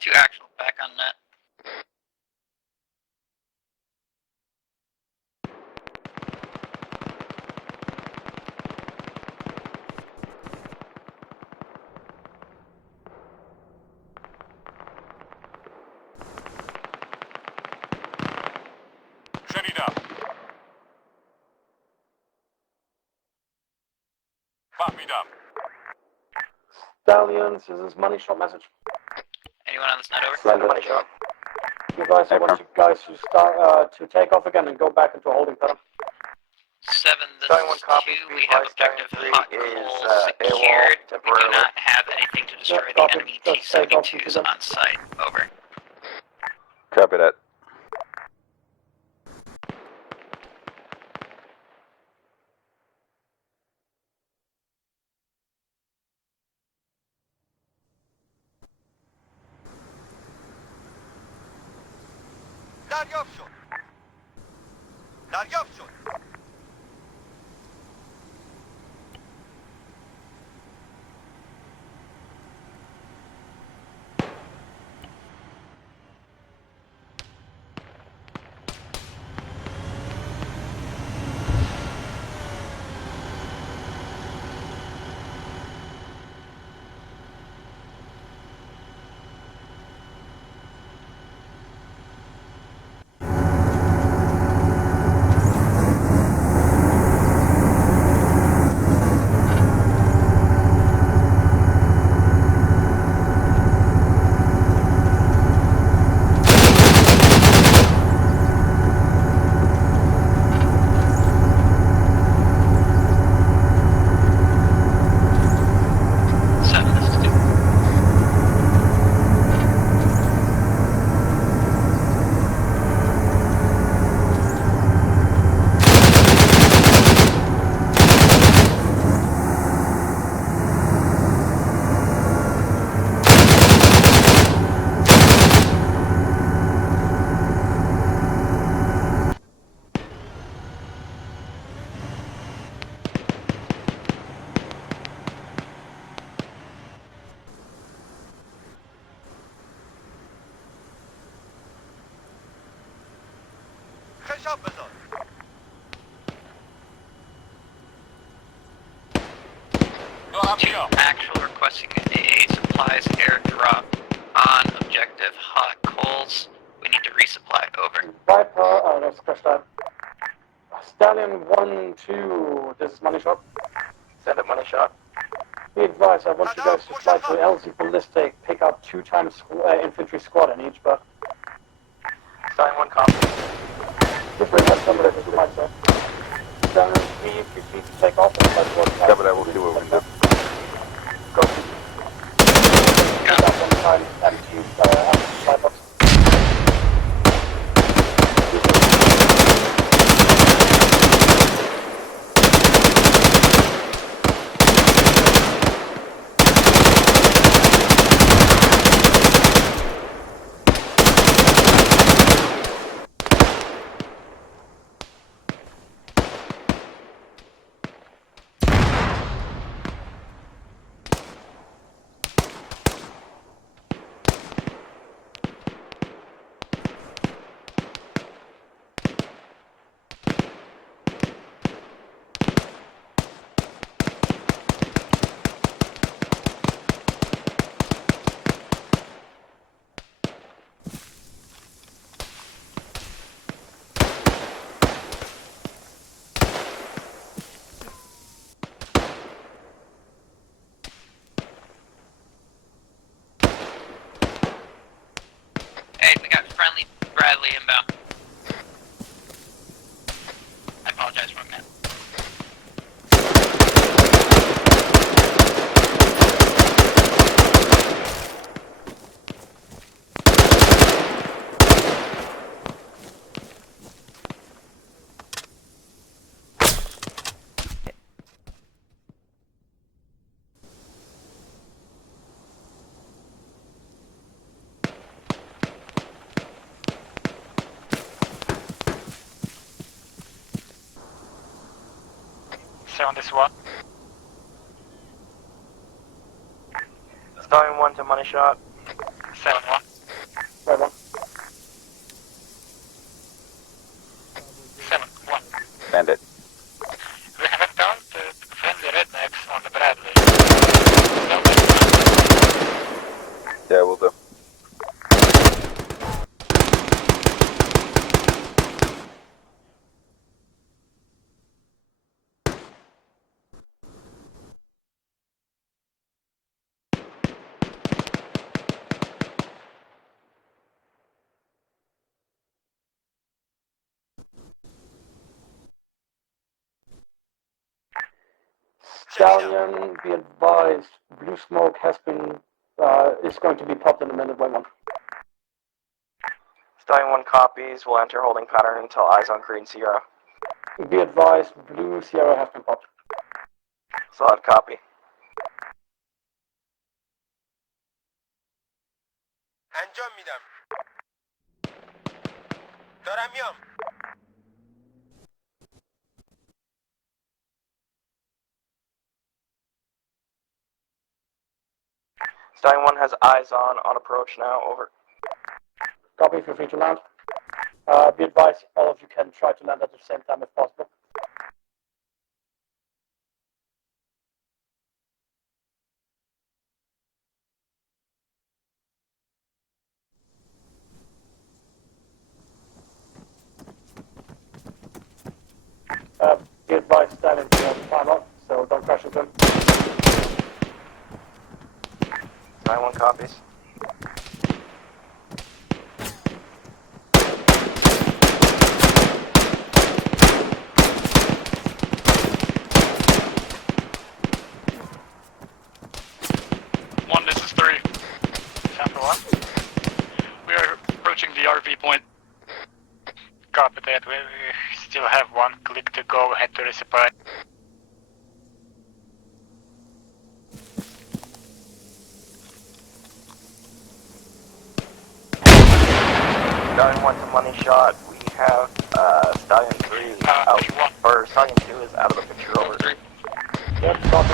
Two actual back on net. Ready up. Copied up. Stallions, this is money shot message. Anyone on this net over? Send a money shot. You guys, I want you guys to start to take off again and go back into a holding pattern. 7, this Stallion 1 is copy, 2, we have objective hot coal secured. We do not have anything to destroy the enemy T-72s on site. Over. Copy that. دریافت شد. دریافت شد. Actual requesting a supplies airdrop on objective hot coals. We need to resupply. Over. Viper, that's crash that. Stallion 1-2, this is money shot. Send it, money shot. Be advised, I want you guys to fly to LZ Ballistic, pick up 2 times infantry squad in each, but... Stallion 1 copy. Different has somebody that might say. Stallion 3, if you see to take off, and that's what... Yeah, but I will do it with them. Go. Pick up 1 time, empty, fly box. Hey, we got friendly Bradley inbound. I apologize for that. On this one. Stallion 1 to money shot. 7-1. Right one. 7-1. Bandit. We have encountered friendly rednecks on the Bradley. Yeah, we'll do. Stallion, be advised, blue smoke has been, is going to be popped in a minute by 1. Stallion 1 copies. We'll enter holding pattern until eyes on green Sierra. Be advised, blue Sierra has been popped. Solid copy. انجام میدم. دارم میام. Stallion 1 has eyes on approach now. Over. Copy, feel free to land. Be advised, all of you can try to land at the same time if possible. Be advised, Stallion, you have time up, so don't crash into him. Stallion 1 copies. This is 3. Sample 1. We are approaching the RV point. Copy that. We still have 1 click to go. Head to resupply. Stallion 1 to money shot. We have Stallion 3 out. Or Stallion 2 is out of the picture. Over. Yep, copy.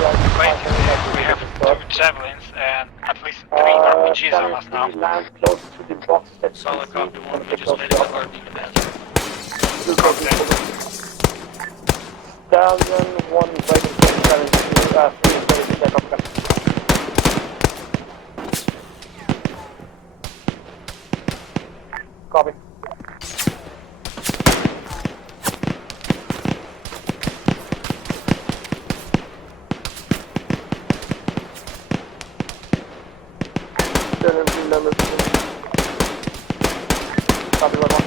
We have 2 javelins and at least 3 RPGs on us now. Land close to the box that Solid copy 1. We just made it to RV command. Stallion, 1 breaking 772, 3 is ready to take off gun. Copy. Stallion 3 landed. Copy, level 1.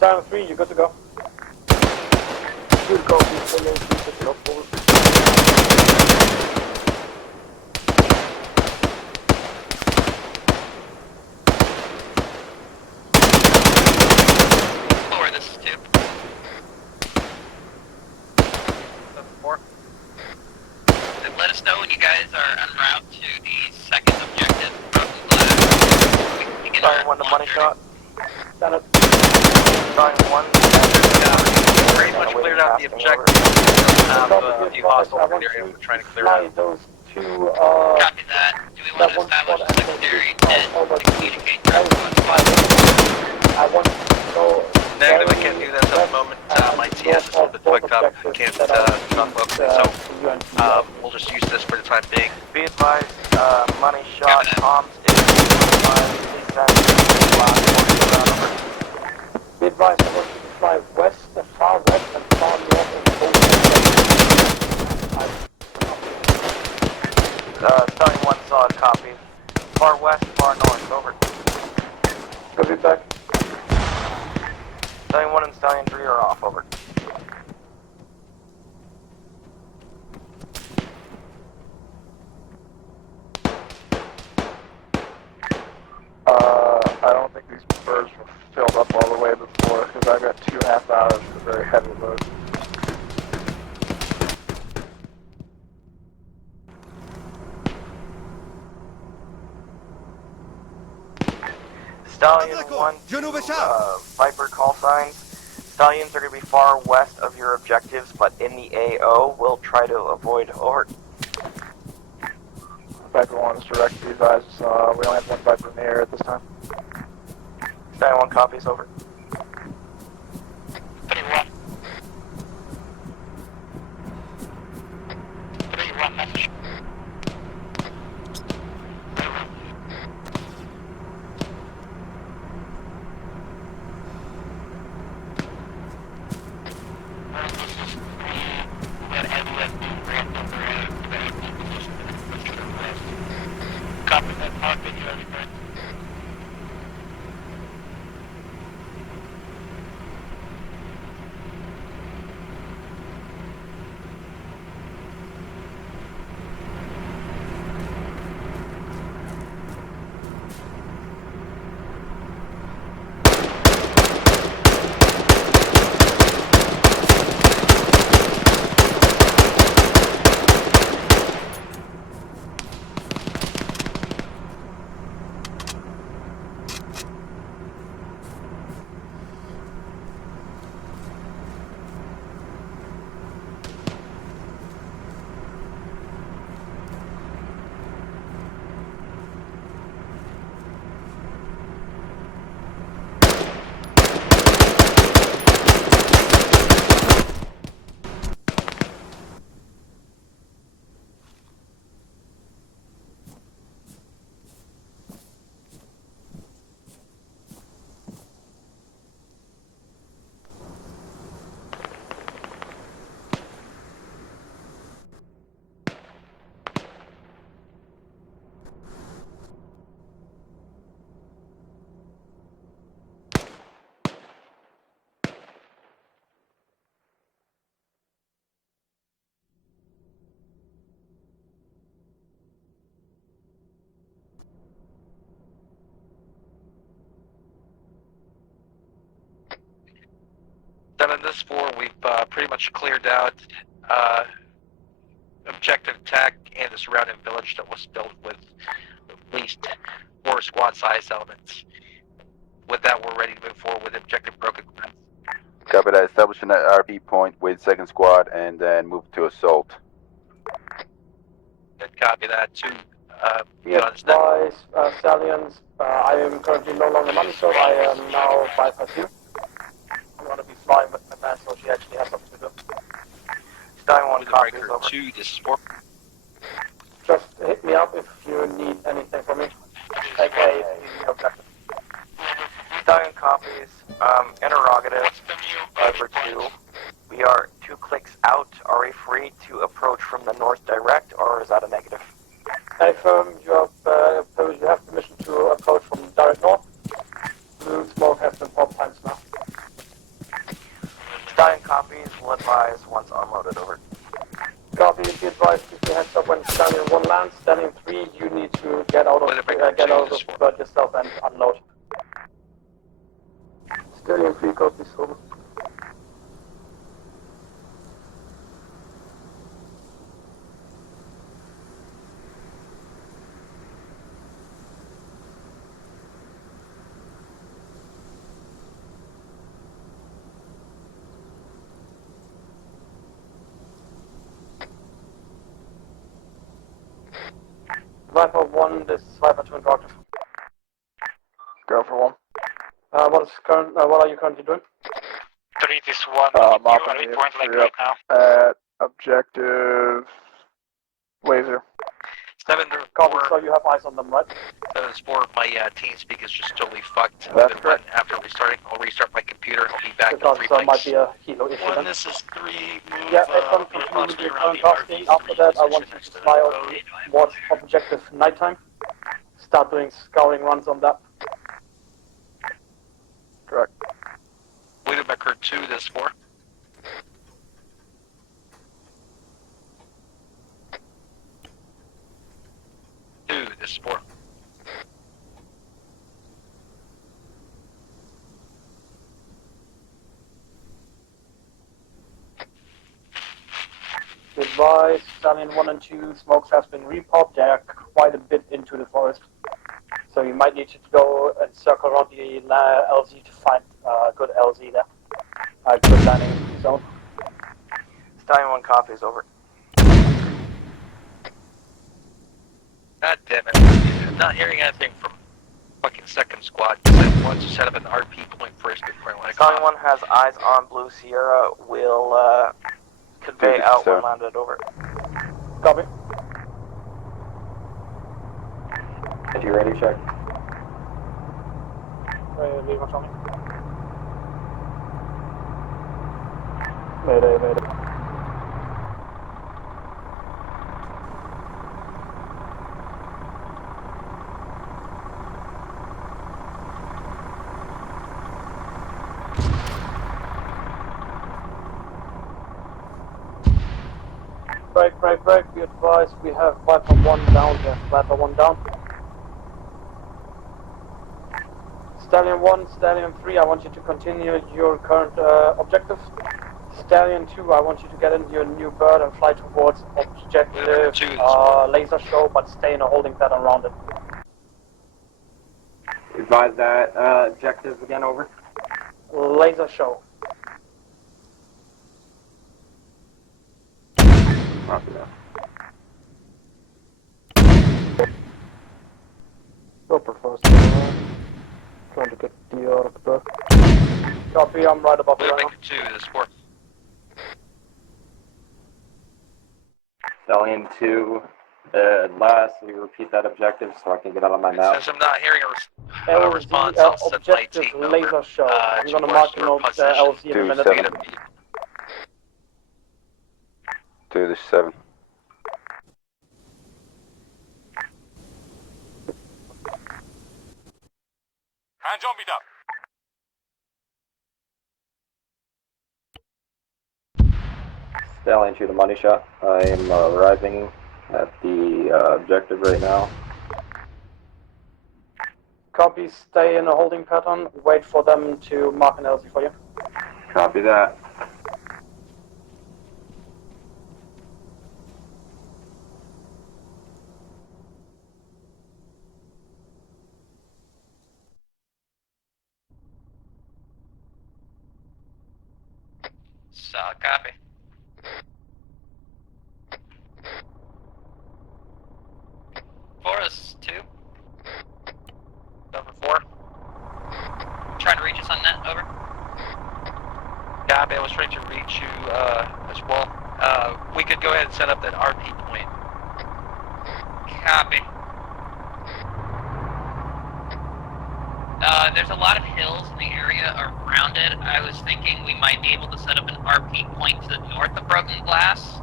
Stallion 3, you good to go? Good copy, Stallion 3 taking off forward. Lower, this is 2. 4. Let us know when you guys are en route to the second objective. Stallion 1 to money shot. Stand up. Stallion 1. Pretty much cleared out the objective. Have a few hostiles in the area we're trying to clear out. Those 2, Copy that. Do we want to establish a secondary and communicate directly with I want to go. Negative, I can't do that at the moment. My TS is a little bit fucked up. I can't talk locally, so we'll just use this for the time being. Be advised, money shot, comms, please send Be advised, I want you to fly west, far west, and far north of Stallion 1 solid copy. Far west, far north, over. Go be back. Stallion 1 and Stallion 3 are off, over. I don't think these birds were filled up all the way before, because I've got 2.5 hours of a very heavy load. Stallion 1 to Viper call signs. Stallions are going to be far west of your objectives, but in the AO, we'll try to avoid over. Viper 1 is direct to these eyes. We only have 1 Viper in the air at this time. Stallion 1 copies, over. 7, this is 4. We've pretty much cleared out objective tech and the surrounding village that was built with at least 4 squad-sized elements. With that, we're ready to move forward with objective broken ground. Copy that. Establish an RP point with 2nd squad and then move to assault. Good, copy that. 2. Yes, by Stallions, I am currently no longer money, so I am now 5-2. I'm going to be flying with my man, so she actually has something to do. Stallion 1 copy is over. 2, this is 4. Just hit me up if you need anything from me. Okay, objective. Stallion copies. Interrogative. Over 2. We are 2 clicks out. Are we free to approach from the north direct, or is that a negative? Affirm, you have permission to approach from direct north. Blue smoke has been 4 times now. Stallion copies. Will advise once unloaded. Over. Copy, be advised, if you heads up when Stallion 1 lands. Stallion 3, you need to get out of the bird yourself and unload. Stallion 3, copies, over. Viper 1, this is Viper 2 interactive. Go for 1. What are you currently doing? 3, this 1. I'm You up are on the point like infantry right now. at objective laser. 7, Copy, so you have eyes on them, right? 7 is 4. My TeamSpeak is just totally fucked. That's Then correct. after restarting, I'll restart my computer. I'll be back in Because 3 there might blanks. be a helo issue 1, then. this is 3. Move, Yeah, F1, continue with your current tasking. After that, I want you to fly out towards objective nighttime. Start doing scouting runs on that. Correct. Widowmaker 2, this is 4. This is 4. Advise, Stallion 1 and 2, smokes has been repopped. They are quite a bit into the forest. So you might need to go and circle around the LZ to find a good LZ there. A good landing zone. Stallion 1 copies. Over. God damn it. I'm not hearing anything from fucking 2nd squad. I want to set up an RP point first before I Stallion 1 has eyes on Blue Sierra. Will convey out when landed. Over. Copy. If you're ready, check. Leave on me. Mayday. Break. Be advised, we have Viper 1 down here. Viper 1 down. Stallion 1, Stallion 3, I want you to continue your current objective. Stallion 2, I want you to get into your new bird and fly towards objective laser show, but stay in a holding pattern around it. Advise that objective again, over. Laser show. Copy that. Super fast. Trying to get the out of the bird. Copy, I'm right above you right now. 2, this is 4. Stallion 2, last, we repeat that objective so I can get out of my map. Since I'm not hearing a response, I'll set my Objective team laser show. I'm gonna towards mark your note position. LZ in a minute. 2, this is 7. Hands on me up. Stallion 2 the money shot. I am arriving at the objective right now. Copy, stay in a holding pattern, wait for them to mark an LZ for you. Copy. Copy that. Solid copy. Forest 2. Number 4. Trying to reach us on net, over. Copy, I was trying to reach you as well. We could go ahead and set up that RP point. Copy. There's a lot of hills in the area around it. I was thinking we might be able to set up an RP point to the north of Broken Glass.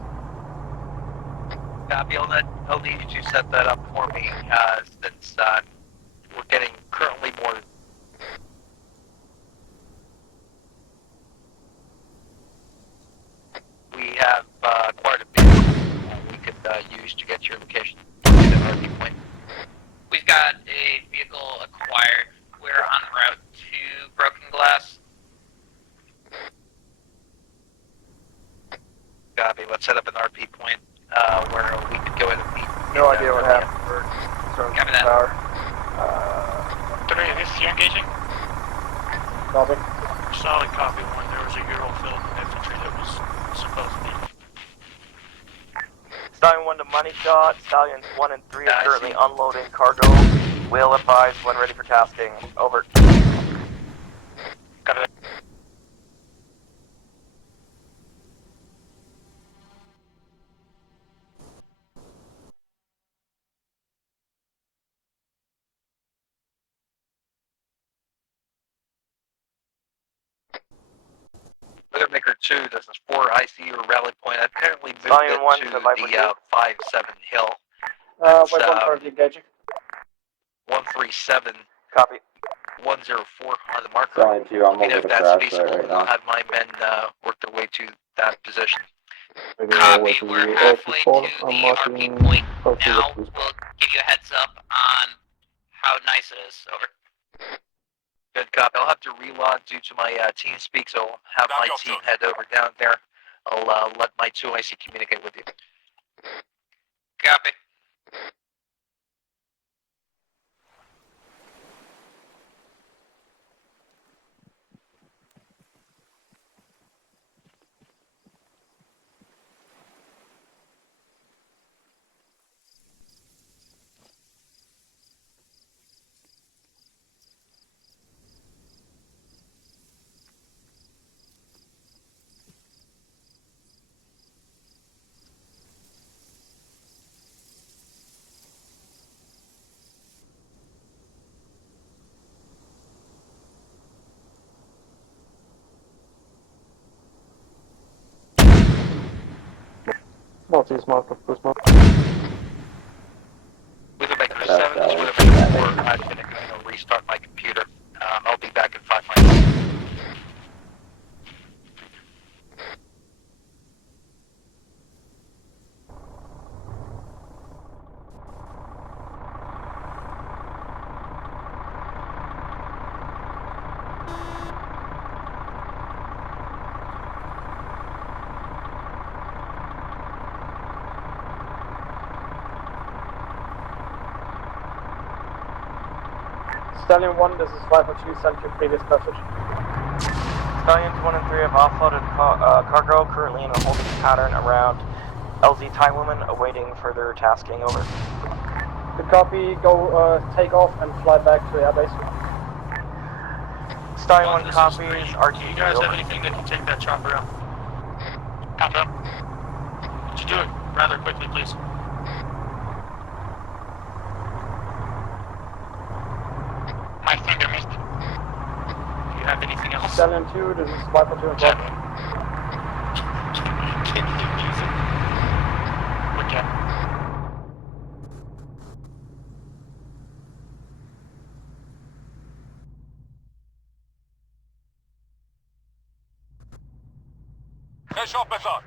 Copy, I'll need you to set that up for me, since we're getting currently more. We have quite a bit we could use to get your location to the RP point. We've got a vehicle acquired. We're en route to Broken Glass. Copy, let's set up an RP point where we could go ahead and meet. No idea what happened for Copy that. power. 3, this is you engaging? Copy. Solid copy 1. There was a Euro filled infantry that was supposed to be. Stallion 1 to money shot. Stallions 1 and 3 are currently unloading cargo. Will advise when ready for tasking. Over. Got it. Weathermaker 2, this is 4 ICU rally point. I apparently moved Stallion it 1 to to the Viper 2. 5-7 hill. Wait, 1 currently engaging. 137. Copy. 104 on the marker. Stallion 2, I'm And over if the that's crash feasible, site right I'll now. have my men work their way to that position. Copy, we're halfway to the RP point now. We'll give you a heads up on how nice it is. Over. Good copy. I'll have to relog due to my team speak, so I'll have my team head over down there. I'll let my 2 IC communicate with you. Copy. Northeast mark of Guzman. Weathermaker 7, this is Weathermaker 4. I'm going to restart my computer. I'll be back in 5 minutes. Stallion 1, this is Viper 2, sent your previous message. Stallions 1 and 3 have offloaded cargo, currently in a holding pattern around LZ Tywoman, awaiting further tasking. Over. Good copy, go take off and fly back to airbase. Stallion 1 copies, RT. Do you guys have anything that can take that chopper out? Copy. Would you do it rather quickly, please? My finger missed. Do you have anything else? Stallion 2, this is Viper 2 and 12. Can you use it? Okay. Headshot better.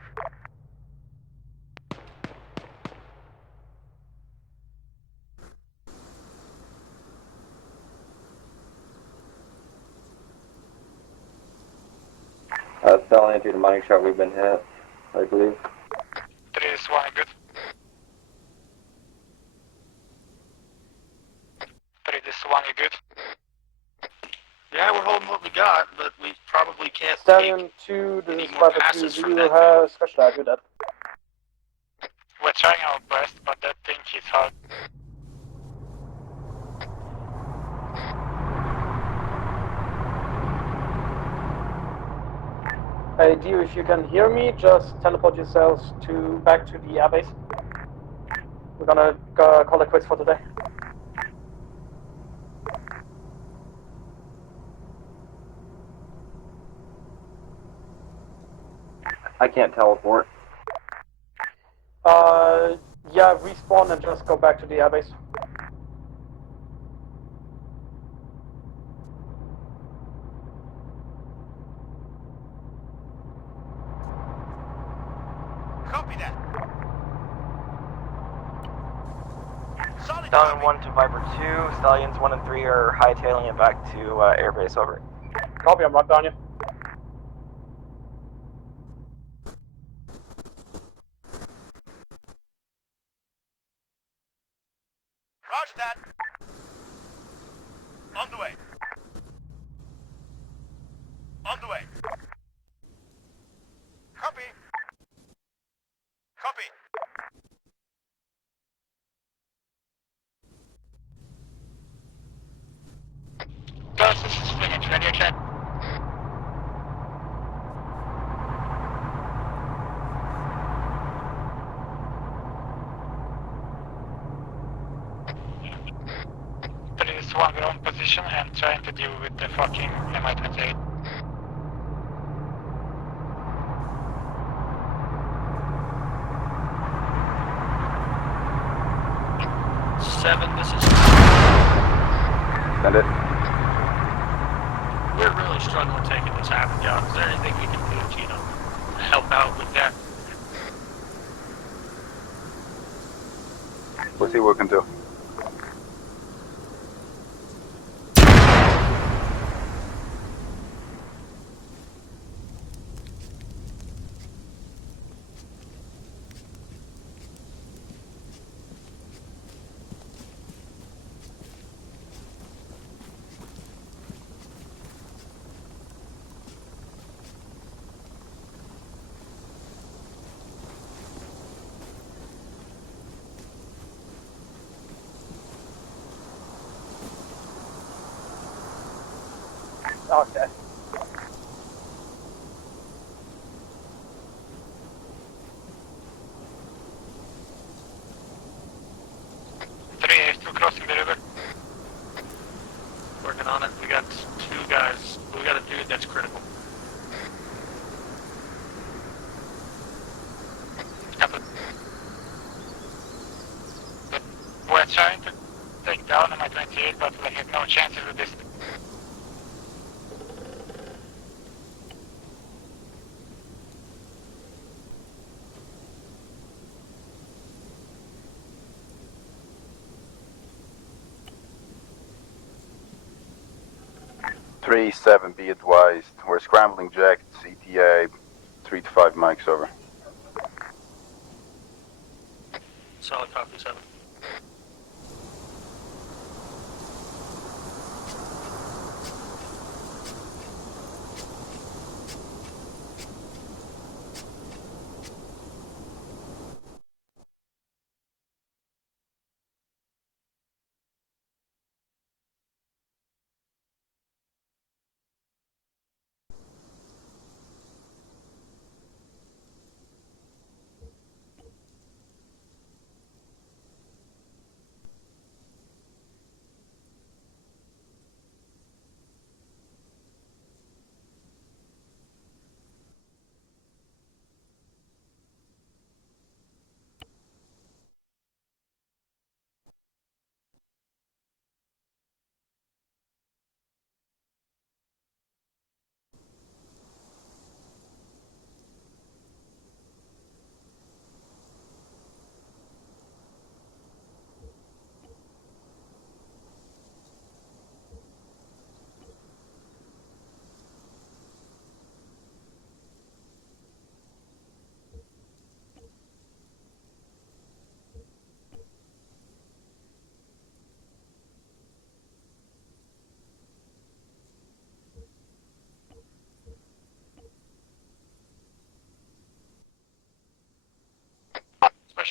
Stallion to the mining shot, we've been hit, I believe. 3 is 1, good. 3 is 1, you good? Yeah, we're holding what we got, but we probably can't Stallion take 2, this any is more 5 passes do from you that. have special I do that? We're trying our best, but that thing is hard. Hey, Dio, if you can hear me, just teleport yourselves back to the airbase. We're gonna call it quits for today. I can't teleport. Yeah, respawn and just go back to the airbase. Copy that. Stallion 1 to Viper 2, Stallions 1 and 3 are hightailing it back to airbase, over. Copy, I'm right down you. Roger that. On the way. On the way. Copy. Copy. Ghost, this is Phoenix, radio check. Three is 1, we're on position and trying to deal with the fucking MI-28. Seven, this is. Send it. We're really struggling taking this happen, John. Is there anything we can do to, help out with that? We'll see what we can do. Okay. Three is 2 crossing the river. Working on it. We got 2 guys. We got a dude that's critical. We're trying to take down MI-28, but we have no chances with this. Three, 7, be advised. We're scrambling jets, ETA, 3 to 5 mics, over. Solid copy, 7.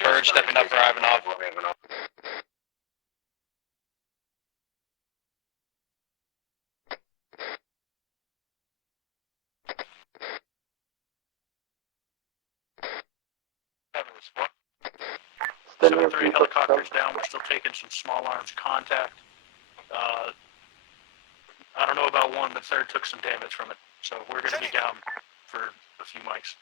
Bird stepping up for Ivanov. Standing up 7-3 helicopters down. We're still taking some small arms contact. I don't know about one, but third took some damage from it. So we're going to be down for a few mics.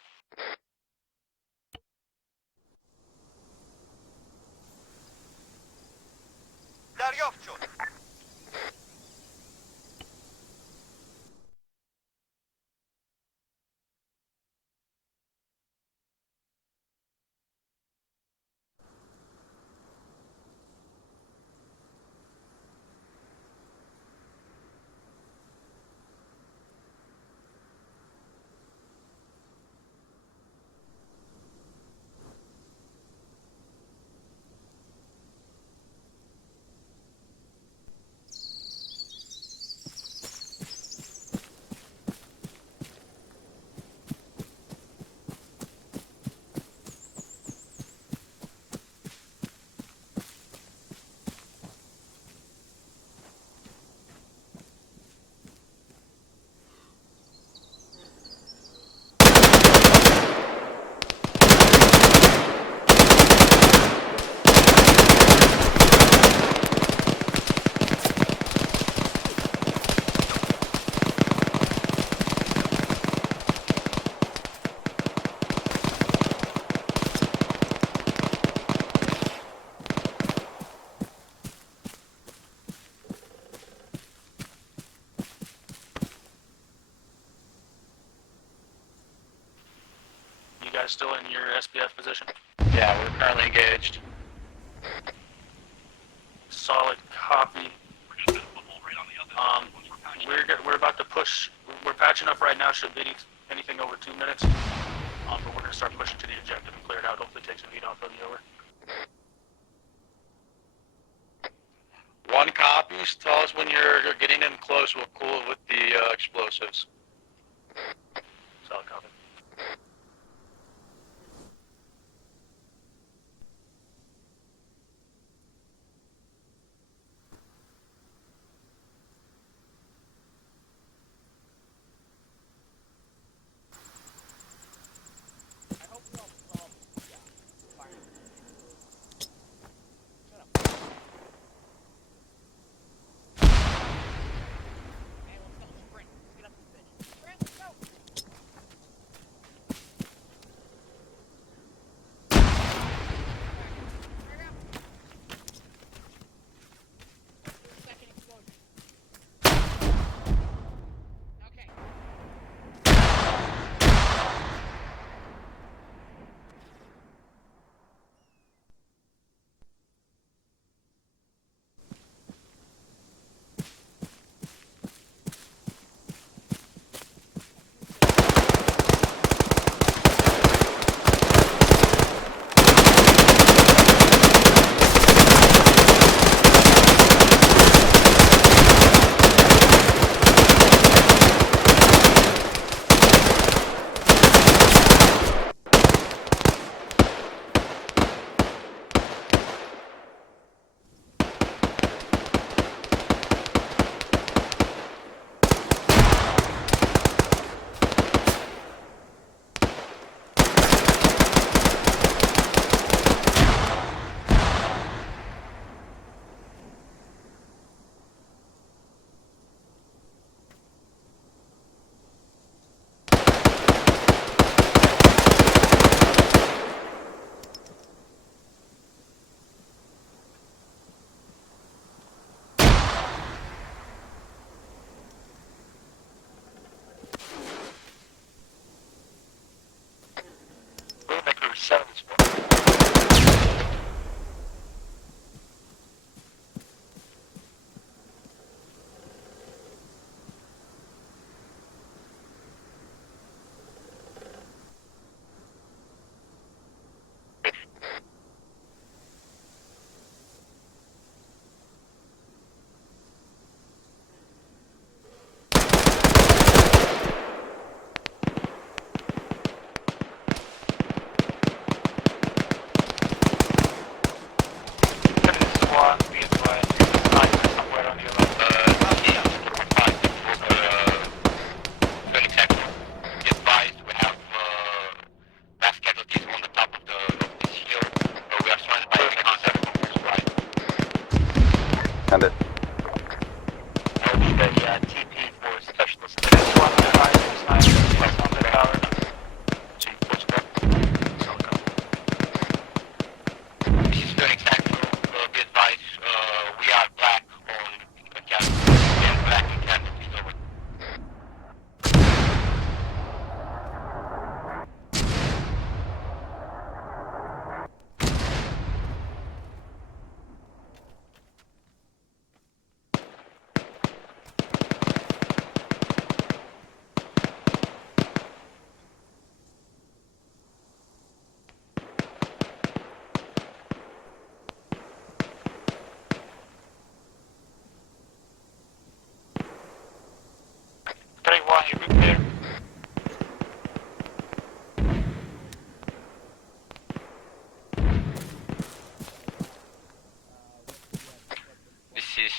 You guys still in your SPF position? Yeah, we're currently engaged. Solid copy. We're about to push. We're patching up right now. Should be anything over 2 minutes. But we're going to start pushing to the objective and clear it out. Hopefully take some heat off of the over. One copies. Tell us when you're getting in close. We'll cool it with the explosives. Solid copy.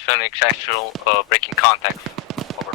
Phoenix actual breaking contact. Over.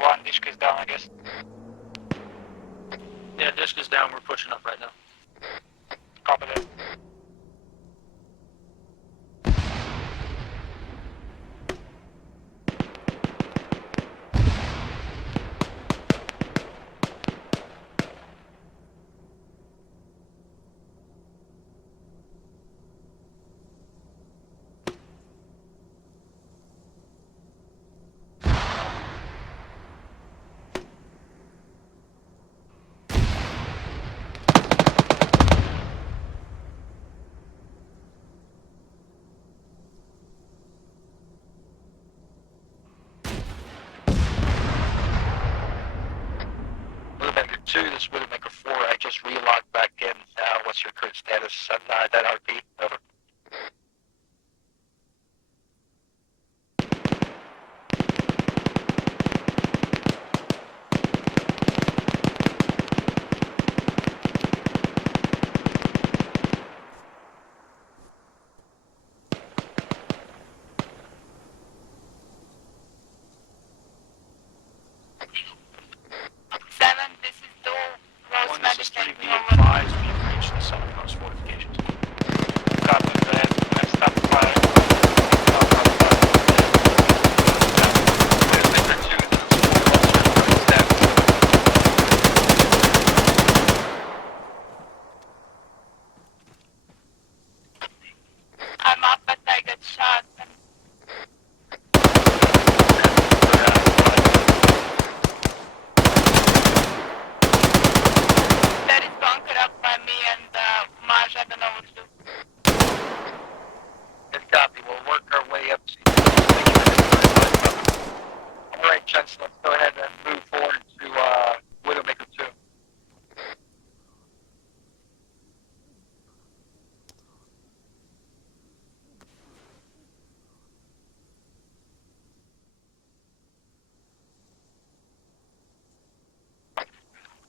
One disc is down, I guess. Yeah, disc is down. We're pushing up right now. Copy that. Two, this is Widowmaker 4. I just relogged back in. What's your current status on that RP? Over. This is 2. Rose One, this is Medic 3. Be advised, we've reached the southernmost fortifications. Copy that. Next up, fire. I'm up, but I got shot. That is bunkered up by me and Marsh. I don't know what to do. Good copy. We'll work our way up to Alright, gents, let's go ahead and move forward to Widowmaker 2.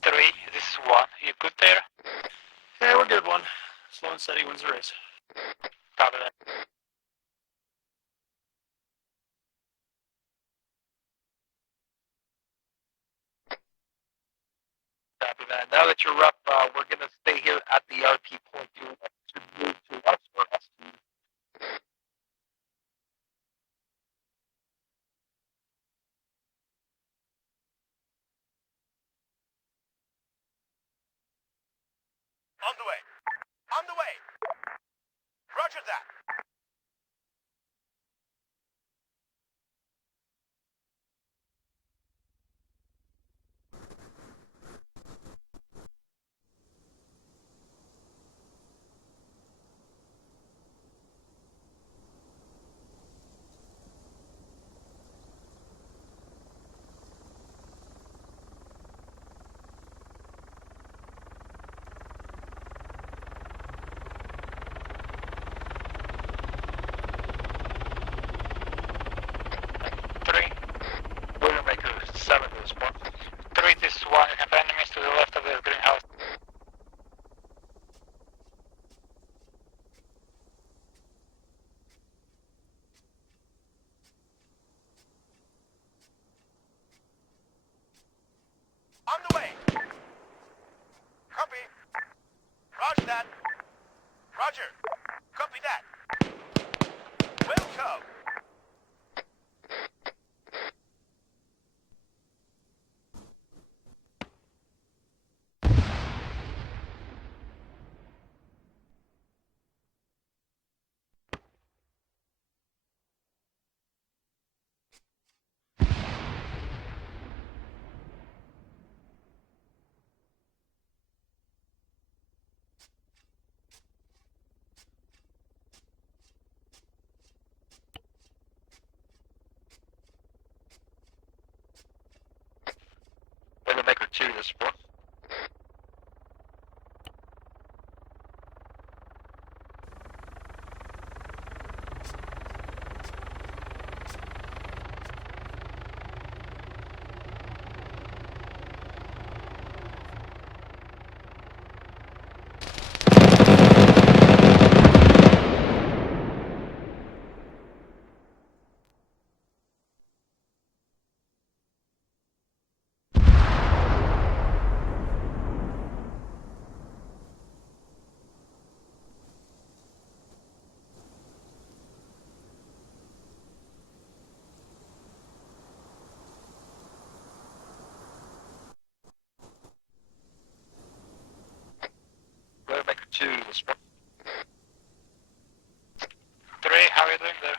Three, this is 1. You good there? Yeah, we're good. 1. Slow and steady wins the race. Copy that. Copy that. Now that you're up, we're going to stay here at the RP point. You want to move to us or us to you? On the way. On the way. Roger that. 7 to this point. 3, this is 1, you have enemies to the left of this greenhouse. On the way. Copy. Roger that. Roger. Copy that. Welcome. Widowmaker 2 to this point. Widowmaker 2 to this point. 3, how are you doing there?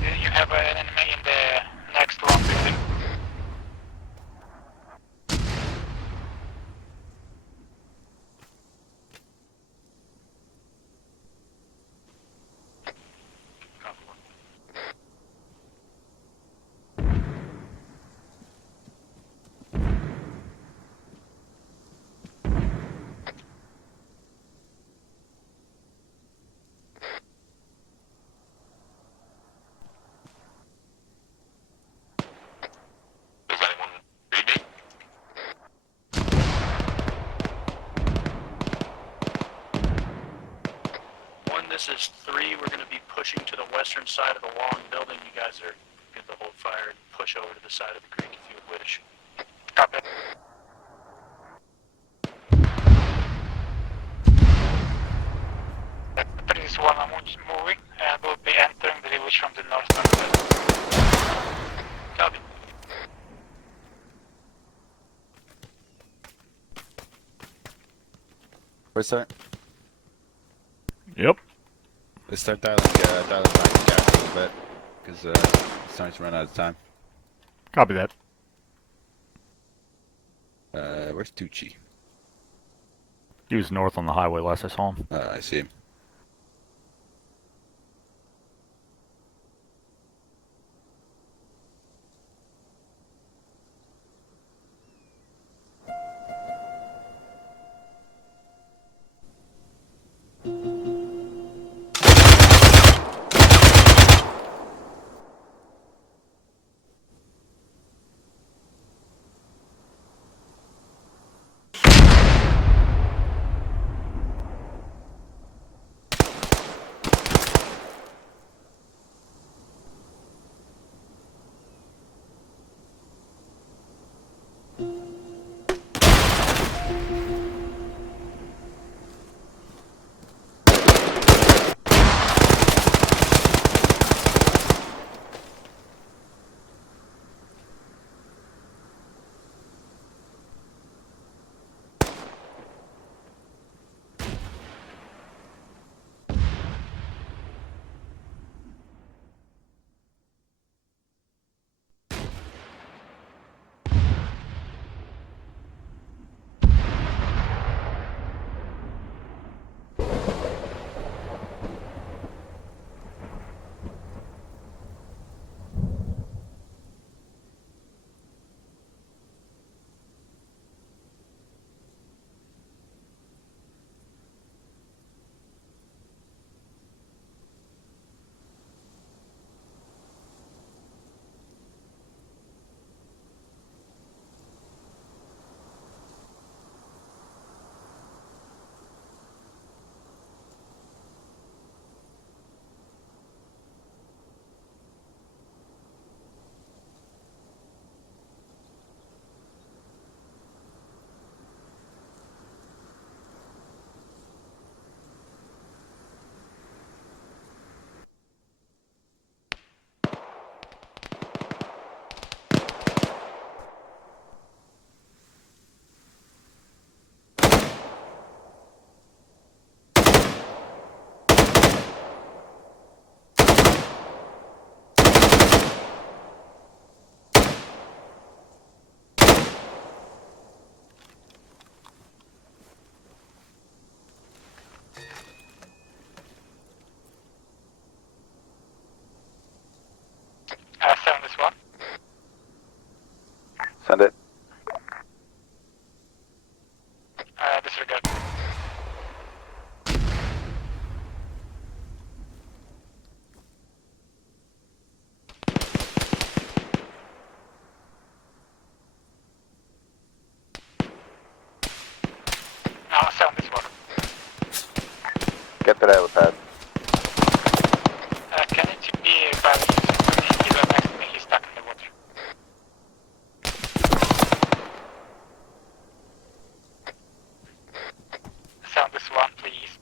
You have an enemy in the next long building. This is 3. We're going to be pushing to the western side of the long building. You guys are good to hold fire and push over to the side of the creek if you would wish. Copy. There is one moving and will be entering the village from the north and west. Copy. Where's that? Yep. Let's start dialing back the gas a little bit, because it's starting to run out of time. Copy that. Where's Tucci? He was north on the highway last I saw him. I see him. Send it. Disregard. No, sound this one. Get the helipad. Can it be about he's right next to me, he's stuck in the water. Sound this one, please.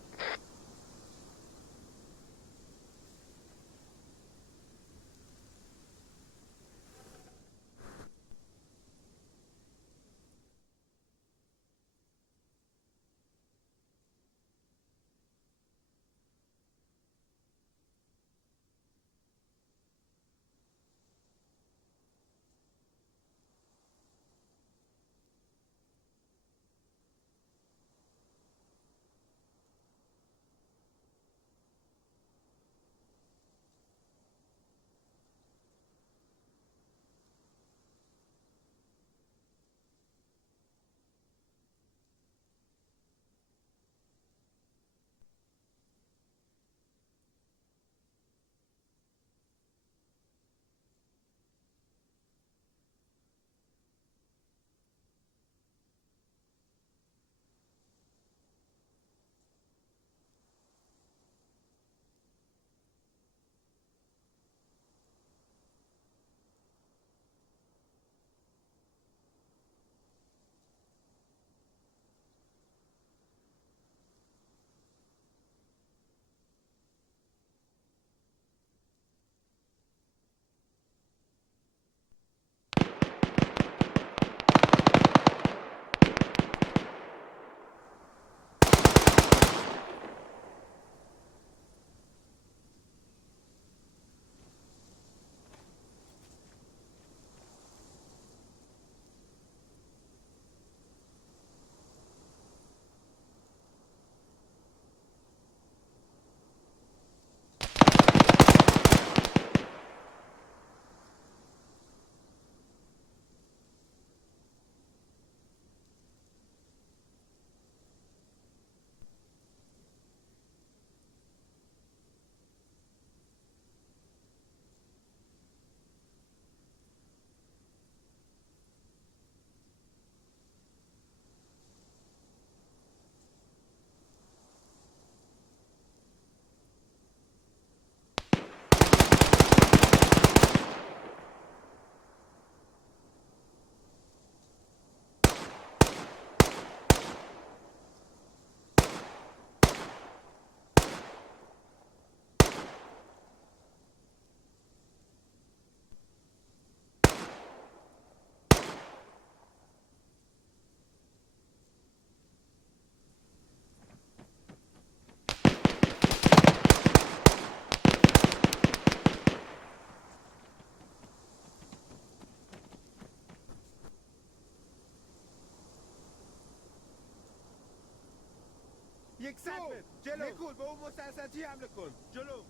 یک صد متر جلو نکول به اون مستنصرتی حمله کن جلو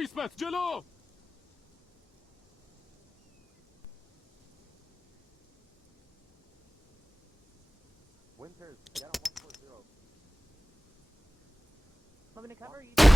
Dispatch, Jello! Winters, get on 140. Want me to cover you?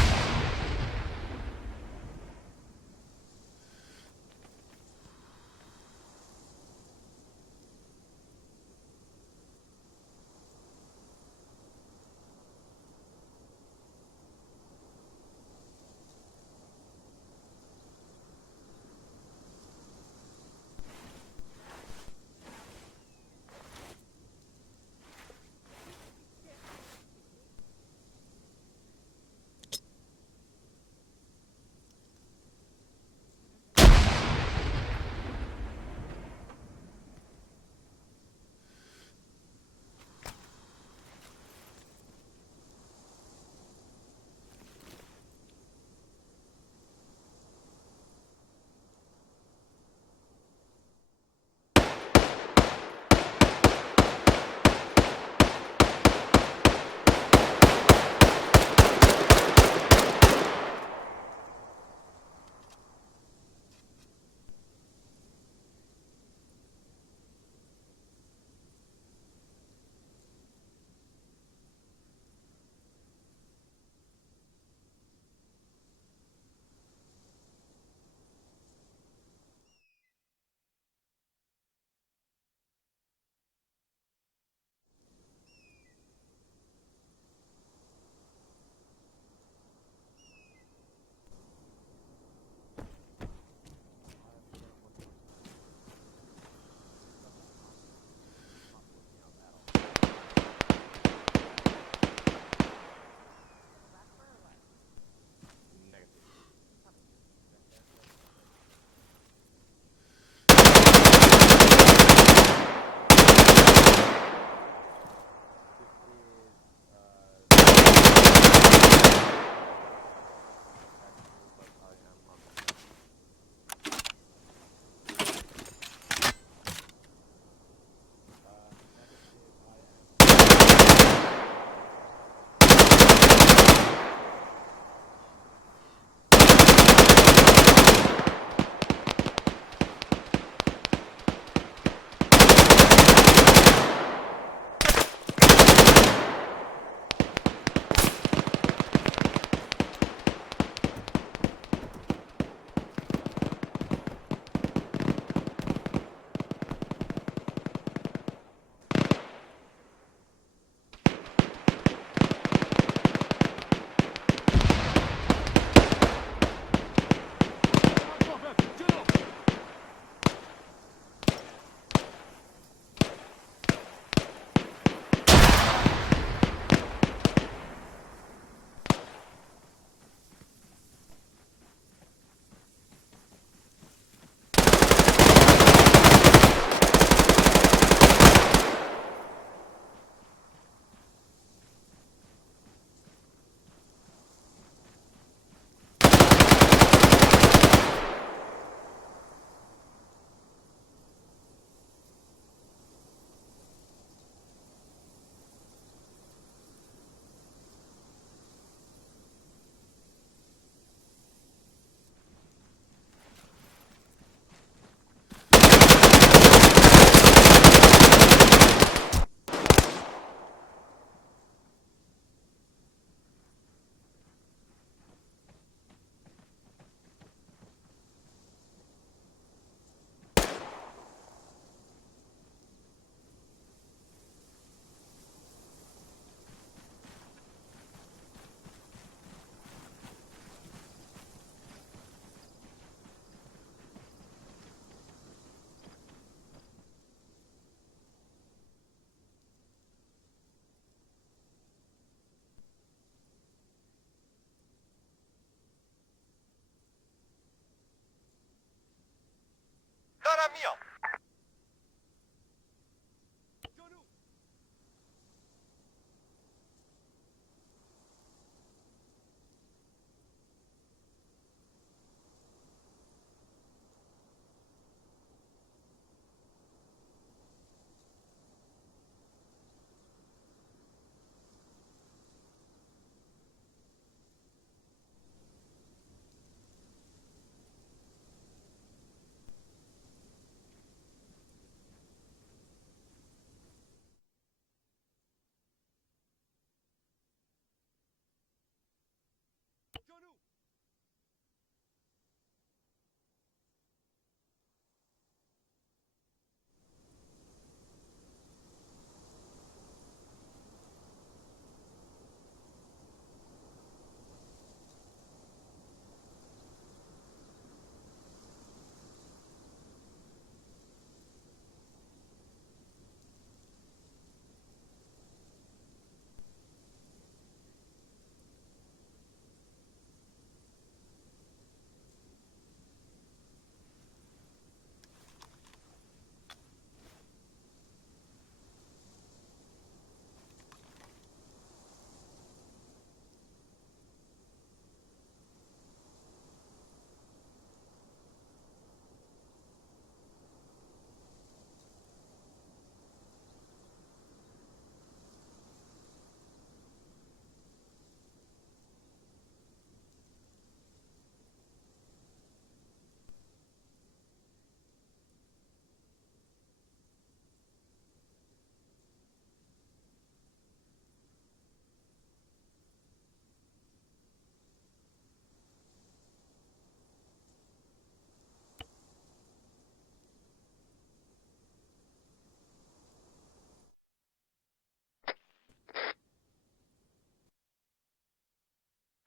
Cara mia!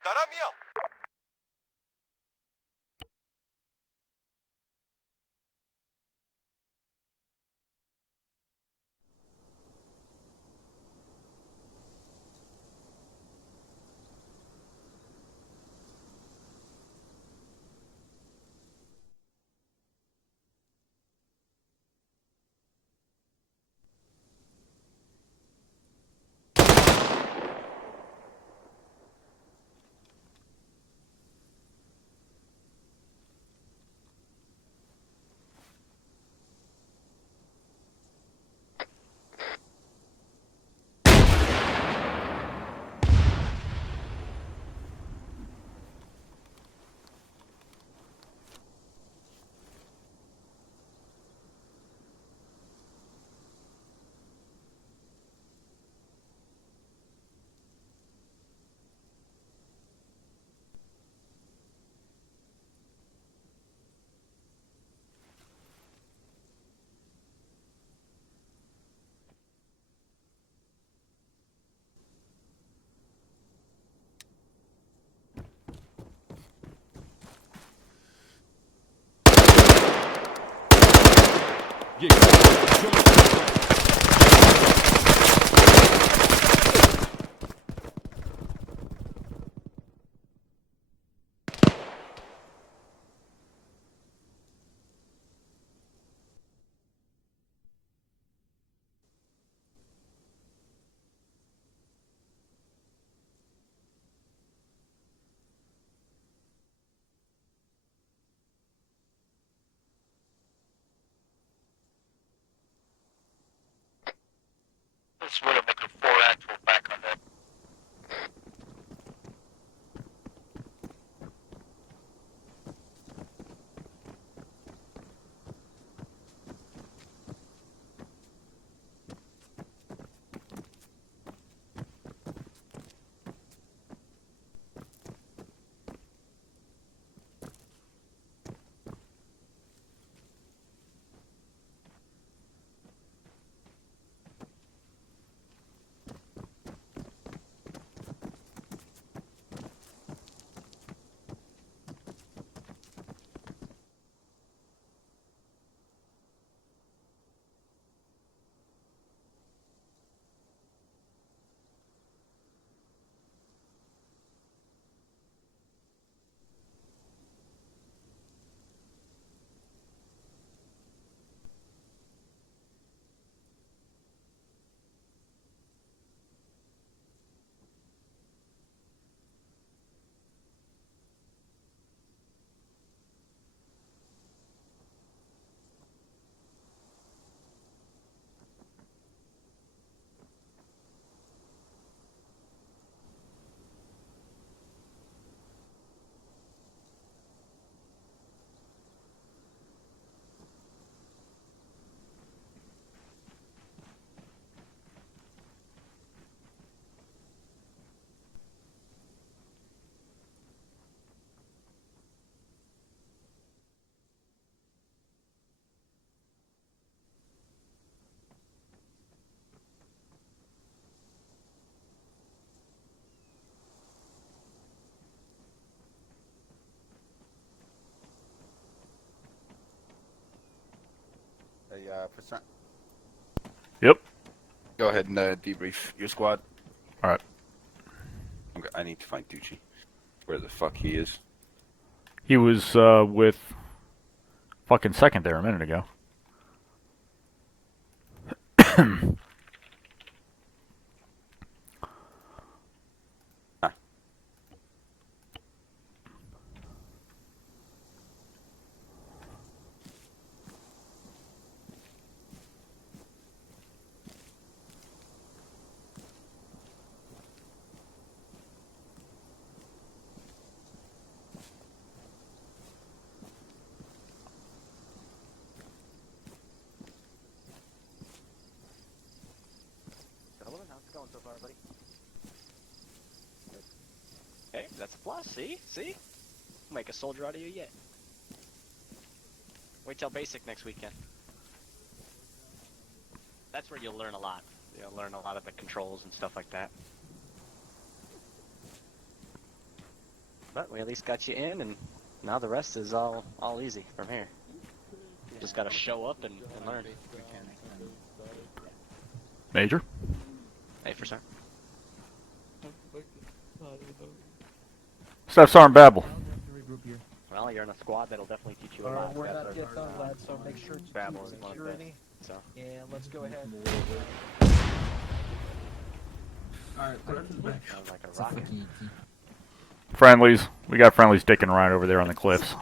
사람이요. This would have make a 4 actual back on that. Hey, percent. Yep. Go ahead and debrief your squad. All right. I need to find Tucci. Where the fuck he is? He was with fucking second there a minute ago. Gentlemen, how's it going so far, buddy? Hey, that's a plus, see? See? Make a soldier out of you yet. Wait till basic next weekend. That's where you'll learn a lot. You'll learn a lot of the controls and stuff like that. But we at least got you in, and now the rest is all easy from here. Just gotta show up and learn. Major? Hey, for sure. Staff Sergeant Babel. Well, you're in a squad that'll definitely teach you a lot. We're not yet done, lads, so make sure it's Babel is one of security. So. And let's go ahead. Alright, put it back. Sounds like a rocket. Friendlies. We got friendlies dicking around over there on the cliffs.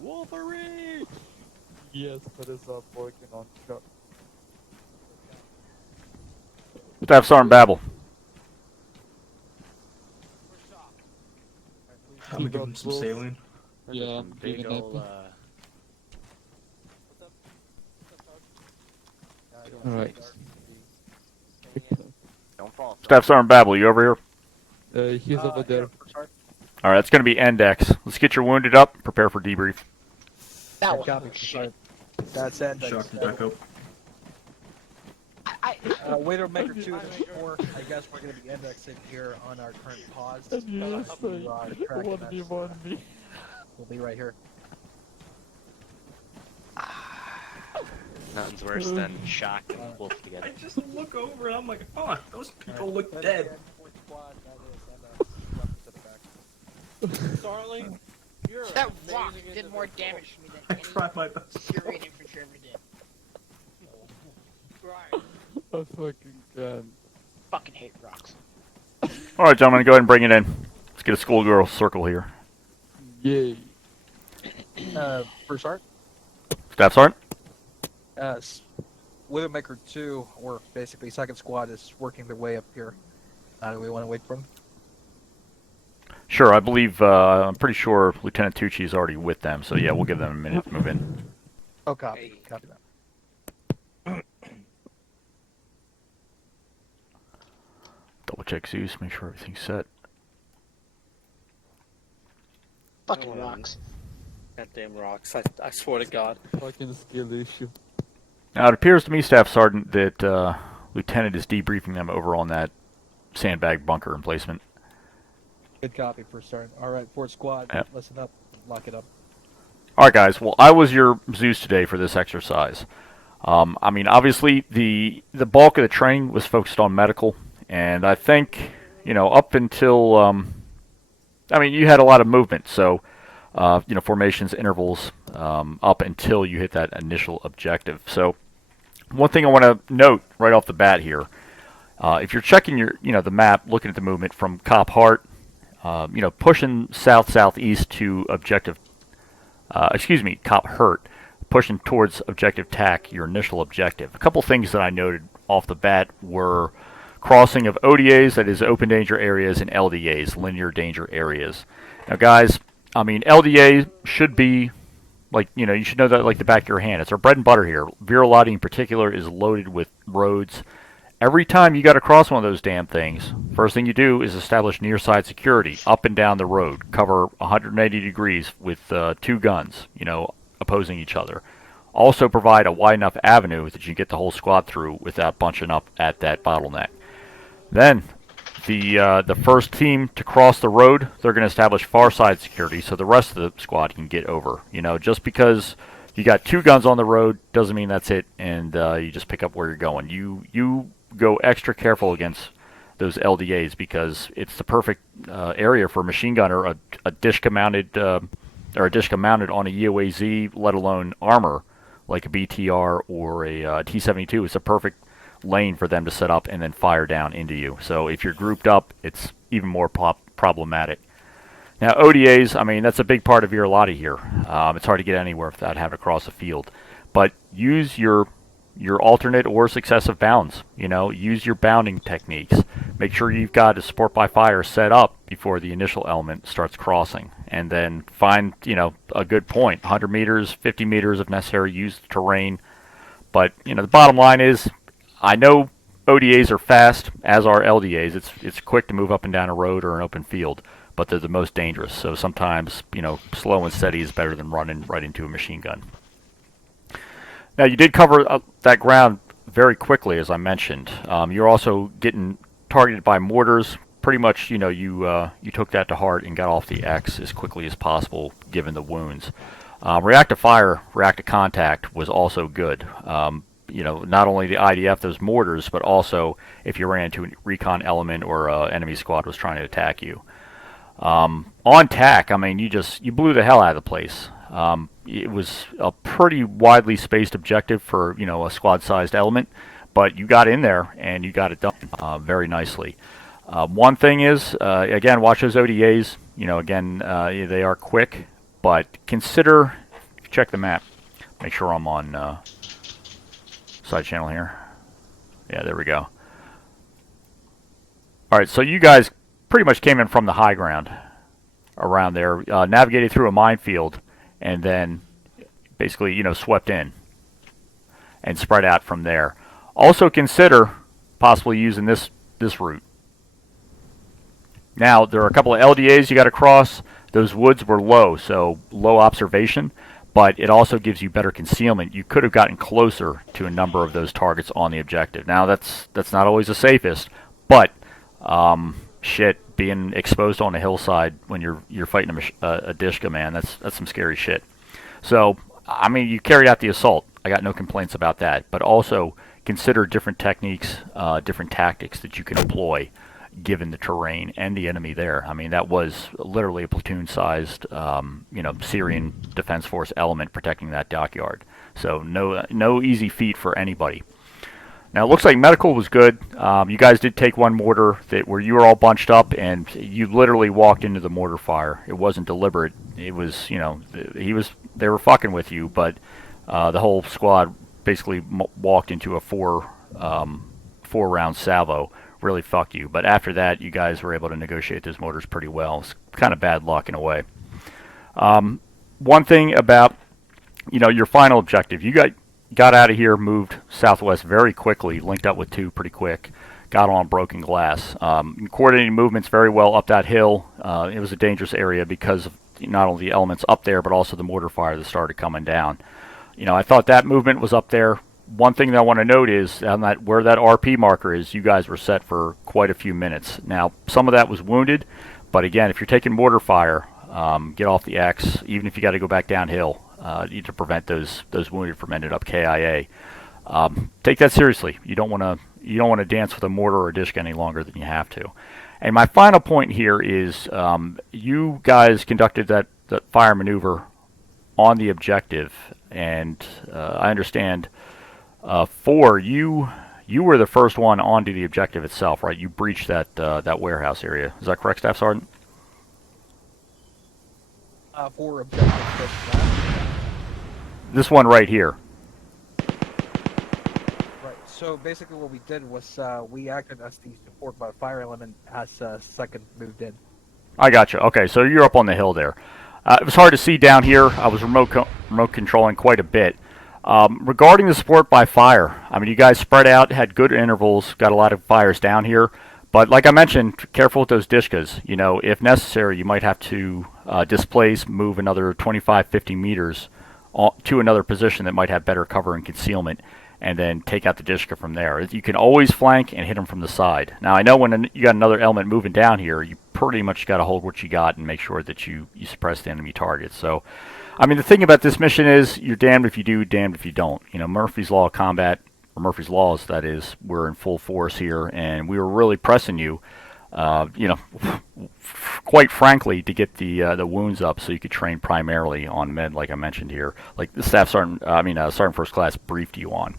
Wolverine! Yes, but it's not working on truck. Staff Sergeant Babel. I'm gonna give him some saline. Yeah, big ol' Alright. Don't fall. Staff Sergeant Babel, you over here? He's over there. Alright, it's going to be Index. Let's get your wounded up. Prepare for debrief. That was Copy. shit. That's it. Shock back up. Waiter Maker 2 to 4. I guess we're going to be indexing here on our current pause. Yes, We'll be right here. Nothing's worse than shock and wolf together. I just look over and I'm like, oh, those people look dead. Darling, That rock did more damage to me than any tried my best. Syrian infantry ever did. Right. I fucking can. Fucking hate rocks. Alright, gentlemen, go ahead and bring it in. Let's get a schoolgirl circle here. Yay. First Sergeant? Staff Sergeant? Widowmaker 2, or basically second squad, is working their way up here. Do we want to wait for them? Sure, I believe, I'm pretty sure Lieutenant Tucci is already with them, so yeah, we'll give them a minute to move in. Oh, copy. Copy that. Double check Zeus, make sure everything's set. Fucking rocks. Goddamn rocks. I swear to God. Fucking skill issue. Now, it appears to me, Staff Sergeant, that Lieutenant is debriefing them over on that sandbag bunker emplacement. Good copy, First Sergeant. Alright, fourth squad, Yep. listen up. Lock it up. Alright, guys, well, I was your Zeus today for this exercise. I mean, obviously, the bulk of the training was focused on medical, and I think, you know, up until, I mean, you had a lot of movement, so, you know, formations, intervals, up until you hit that initial objective. So, one thing I want to note right off the bat here, if you're checking your, you know, the map, looking at the movement from Cop Heart, you know, pushing south-southeast to objective, Cop Hurt, pushing towards objective TAC, your initial objective. A couple things that I noted off the bat were crossing of ODAs, that is open danger areas, and LDAs, linear danger areas. Now, guys, I mean, LDA should be, like, you know, you should know that like the back of your hand. It's our bread and butter here. Virolati in particular is loaded with roads. Every time you got to cross one of those damn things, first thing you do is establish near-side security up and down the road. Cover 180 degrees with 2 guns, you know, opposing each other. Also provide a wide enough avenue that you get the whole squad through without bunching up at that bottleneck. Then, the first team to cross the road, they're going to establish far side security so the rest of the squad can get over. You know, just because you got 2 guns on the road doesn't mean that's it, and you just pick up where you're going. You go extra careful against those LDAs because it's the perfect area for a machine gunner, a Dishka mounted or a Dishka mounted on a UAZ, let alone armor like a BTR or a T-72. It's a perfect lane for them to set up and then fire down into you. So if you're grouped up, it's even more problematic. Now ODAs, I mean, that's a big part of your Virolati here. It's hard to get anywhere without having to cross the field. But use your alternate or successive bounds. You know, use your bounding techniques. Make sure you've got a support by fire set up before the initial element starts crossing. And then find, you know, a good point. 100 meters, 50 meters if necessary. Use the terrain. But, you know, the bottom line is, I know ODAs are fast, as are LDAs. It's quick to move up and down a road or an open field, but they're the most dangerous. So sometimes, you know, slow and steady is better than running right into a machine gun. Now, you did cover that ground very quickly, as I mentioned. You're also getting targeted by mortars. Pretty much, you know, you took that to heart and got off the X as quickly as possible, given the wounds. Reactive fire, reactive contact was also good. You know, not only the IDF, those mortars, but also if you ran into a recon element or an enemy squad was trying to attack you. On tack, I mean, you blew the hell out of the place. It was a pretty widely spaced objective for, you know, a squad-sized element, but you got in there and you got it done very nicely. One thing is, again, watch those ODAs. You know, again, they are quick, but consider, check the map, make sure I'm on side channel here. Yeah, there we go. Alright, so you guys pretty much came in from the high ground around there, navigated through a minefield, and then basically, you know, swept in and spread out from there. Also consider possibly using this route. Now, there are a couple of LDAs you got to cross. Those woods were low, so low observation, but it also gives you better concealment. You could have gotten closer to a number of those targets on the objective. Now, that's not always the safest, but shit, being exposed on a hillside when you're fighting a Dishka, man, that's some scary shit. So, I mean, you carried out the assault. I got no complaints about that, but also consider different techniques, different tactics that you can employ given the terrain and the enemy there. I mean, that was literally a platoon-sized, you know, Syrian Defense Force element protecting that dockyard. So no easy feat for anybody. Now, it looks like medical was good. You guys did take one mortar where you were all bunched up, and you literally walked into the mortar fire. It wasn't deliberate. It was, you know, they were fucking with you, but the whole squad basically walked into a four-round salvo. Really fucked you. But after that, you guys were able to negotiate those mortars pretty well. It's kind of bad luck in a way. One thing about, you know, your final objective, you got out of here, moved southwest very quickly, linked up with 2 pretty quick, got on broken glass. Coordinating movements very well up that hill. It was a dangerous area because of not only the elements up there, but also the mortar fire that started coming down. You know, I thought that movement was up there. One thing that I want to note is on that, where that RP marker is, you guys were set for quite a few minutes. Now, some of that was wounded, but again, if you're taking mortar fire, get off the X, even if you got to go back downhill to prevent those wounded from ending up KIA. Take that seriously. You don't want to dance with a mortar or a disc any longer than you have to. And my final point here is you guys conducted that fire maneuver on the objective, and I understand. 4, you were the first one onto the objective itself, right? You breached that warehouse area. Is that correct, Staff Sergeant? 4 objectives. This one right here. Right. So basically, what we did was we acted as the support by fire element as second moved in. I got you. Okay, so you're up on the hill there. It was hard to see down here. I was remote controlling quite a bit. Regarding the support by fire, I mean, you guys spread out, had good intervals, got a lot of fires down here, but like I mentioned, careful with those Dishkas. You know, if necessary, you might have to displace, move another 25-50 meters to another position that might have better cover and concealment, and then take out the Dishka from there. You can always flank and hit them from the side. Now, I know when you got another element moving down here, you pretty much got to hold what you got and make sure that you suppress the enemy targets. So, I mean, the thing about this mission is you're damned if you do, damned if you don't. You know, Murphy's Law of Combat, or Murphy's Laws, that is, we're in full force here, and we were really pressing you, you know, quite frankly, to get the wounds up so you could train primarily on med, like I mentioned here, like the Staff Sergeant, Sergeant First Class briefed you on.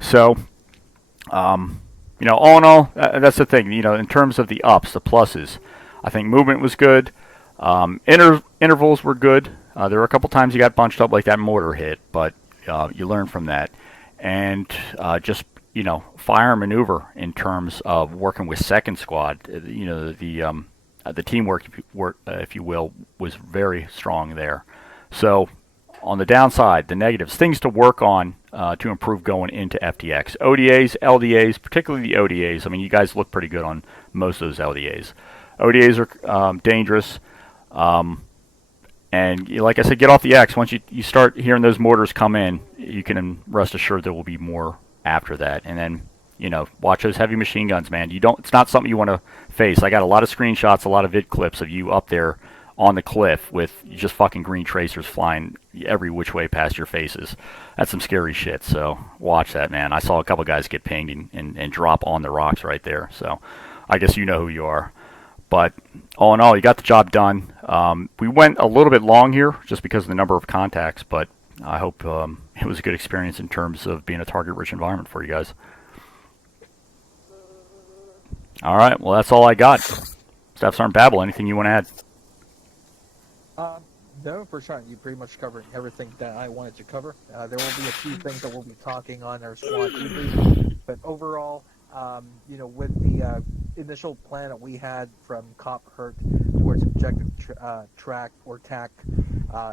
So, you know, all in all, that's the thing. You know, in terms of the ups, the pluses, I think movement was good. Intervals were good. There were a couple times you got bunched up like that mortar hit, but you learn from that. And just, you know, fire and maneuver in terms of working with second squad. You know, the teamwork, if you will, was very strong there. So, on the downside, the negatives, things to work on to improve going into FTX. ODAs, LDAs, particularly the ODAs. I mean, you guys look pretty good on most of those LDAs. ODAs are dangerous. And like I said, get off the X. Once you start hearing those mortars come in, you can rest assured there will be more after that. And then, you know, watch those heavy machine guns, man. It's not something you want to face. I got a lot of screenshots, a lot of vid clips of you up there on the cliff with just fucking green tracers flying every which way past your faces. That's some scary shit, so watch that, man. I saw a couple guys get pinged and drop on the rocks right there, so I guess you know who you are. But all in all, you got the job done. We went a little bit long here just because of the number of contacts, but I hope it was a good experience in terms of being a target-rich environment for you guys. All right, well, that's all I got. Staff Sergeant Babel, anything you want to add? No, for sure. You pretty much covered everything that I wanted to cover. There will be a few things that we'll be talking on our squad debrief, but overall, you know, with the initial plan that we had from Cop Hurt towards objective track or TAC,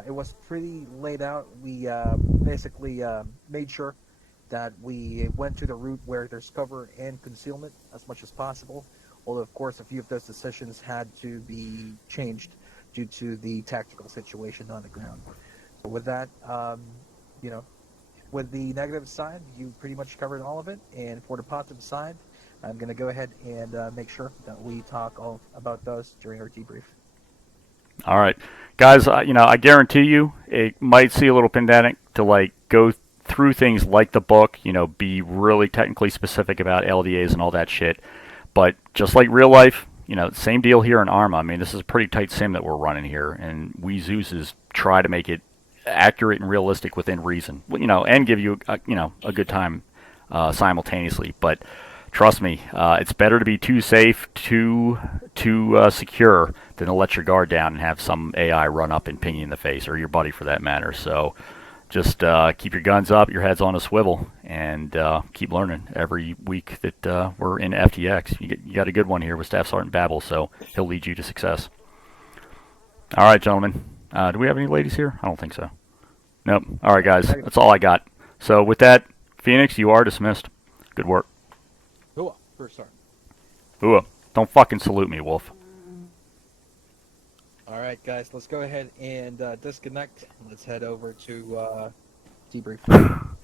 it was pretty laid out. We basically made sure that we went to the route where there's cover and concealment as much as possible, although of course a few of those decisions had to be changed due to the tactical situation on the ground. So with that, you know, with the negative side, you pretty much covered all of it, and for the positive side, I'm going to go ahead and make sure that we talk all about those during our debrief. All right, guys. You know, I guarantee you, it might see a little pedantic to like go through things like the book. You know, be really technically specific about LDAs and all that shit. But just like real life, you know, same deal here in ArmA. I mean, this is a pretty tight sim that we're running here, and we Zeus's try to make it accurate and realistic within reason. You know, and give you a good time simultaneously. But trust me, it's better to be too safe, too secure than to let your guard down and have some AI run up and ping you in the face, or your buddy for that matter. So just keep your guns up, your heads on a swivel, and keep learning every week that we're in FTX. You got a good one here with Staff Sergeant Babel, so he'll lead you to success. All right, gentlemen. Do we have any ladies here? I don't think so. Nope. All right, guys. That's all I got. So with that, Phoenix, you are dismissed. Good work. Ooh, first sergeant. Ooh, don't fucking salute me, Wolf. All right, guys, let's go ahead and disconnect. Let's head over to debrief.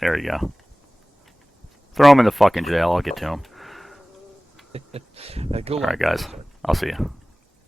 There you go. Throw him in the fucking jail. I'll get to him. All right, guys. I'll see you.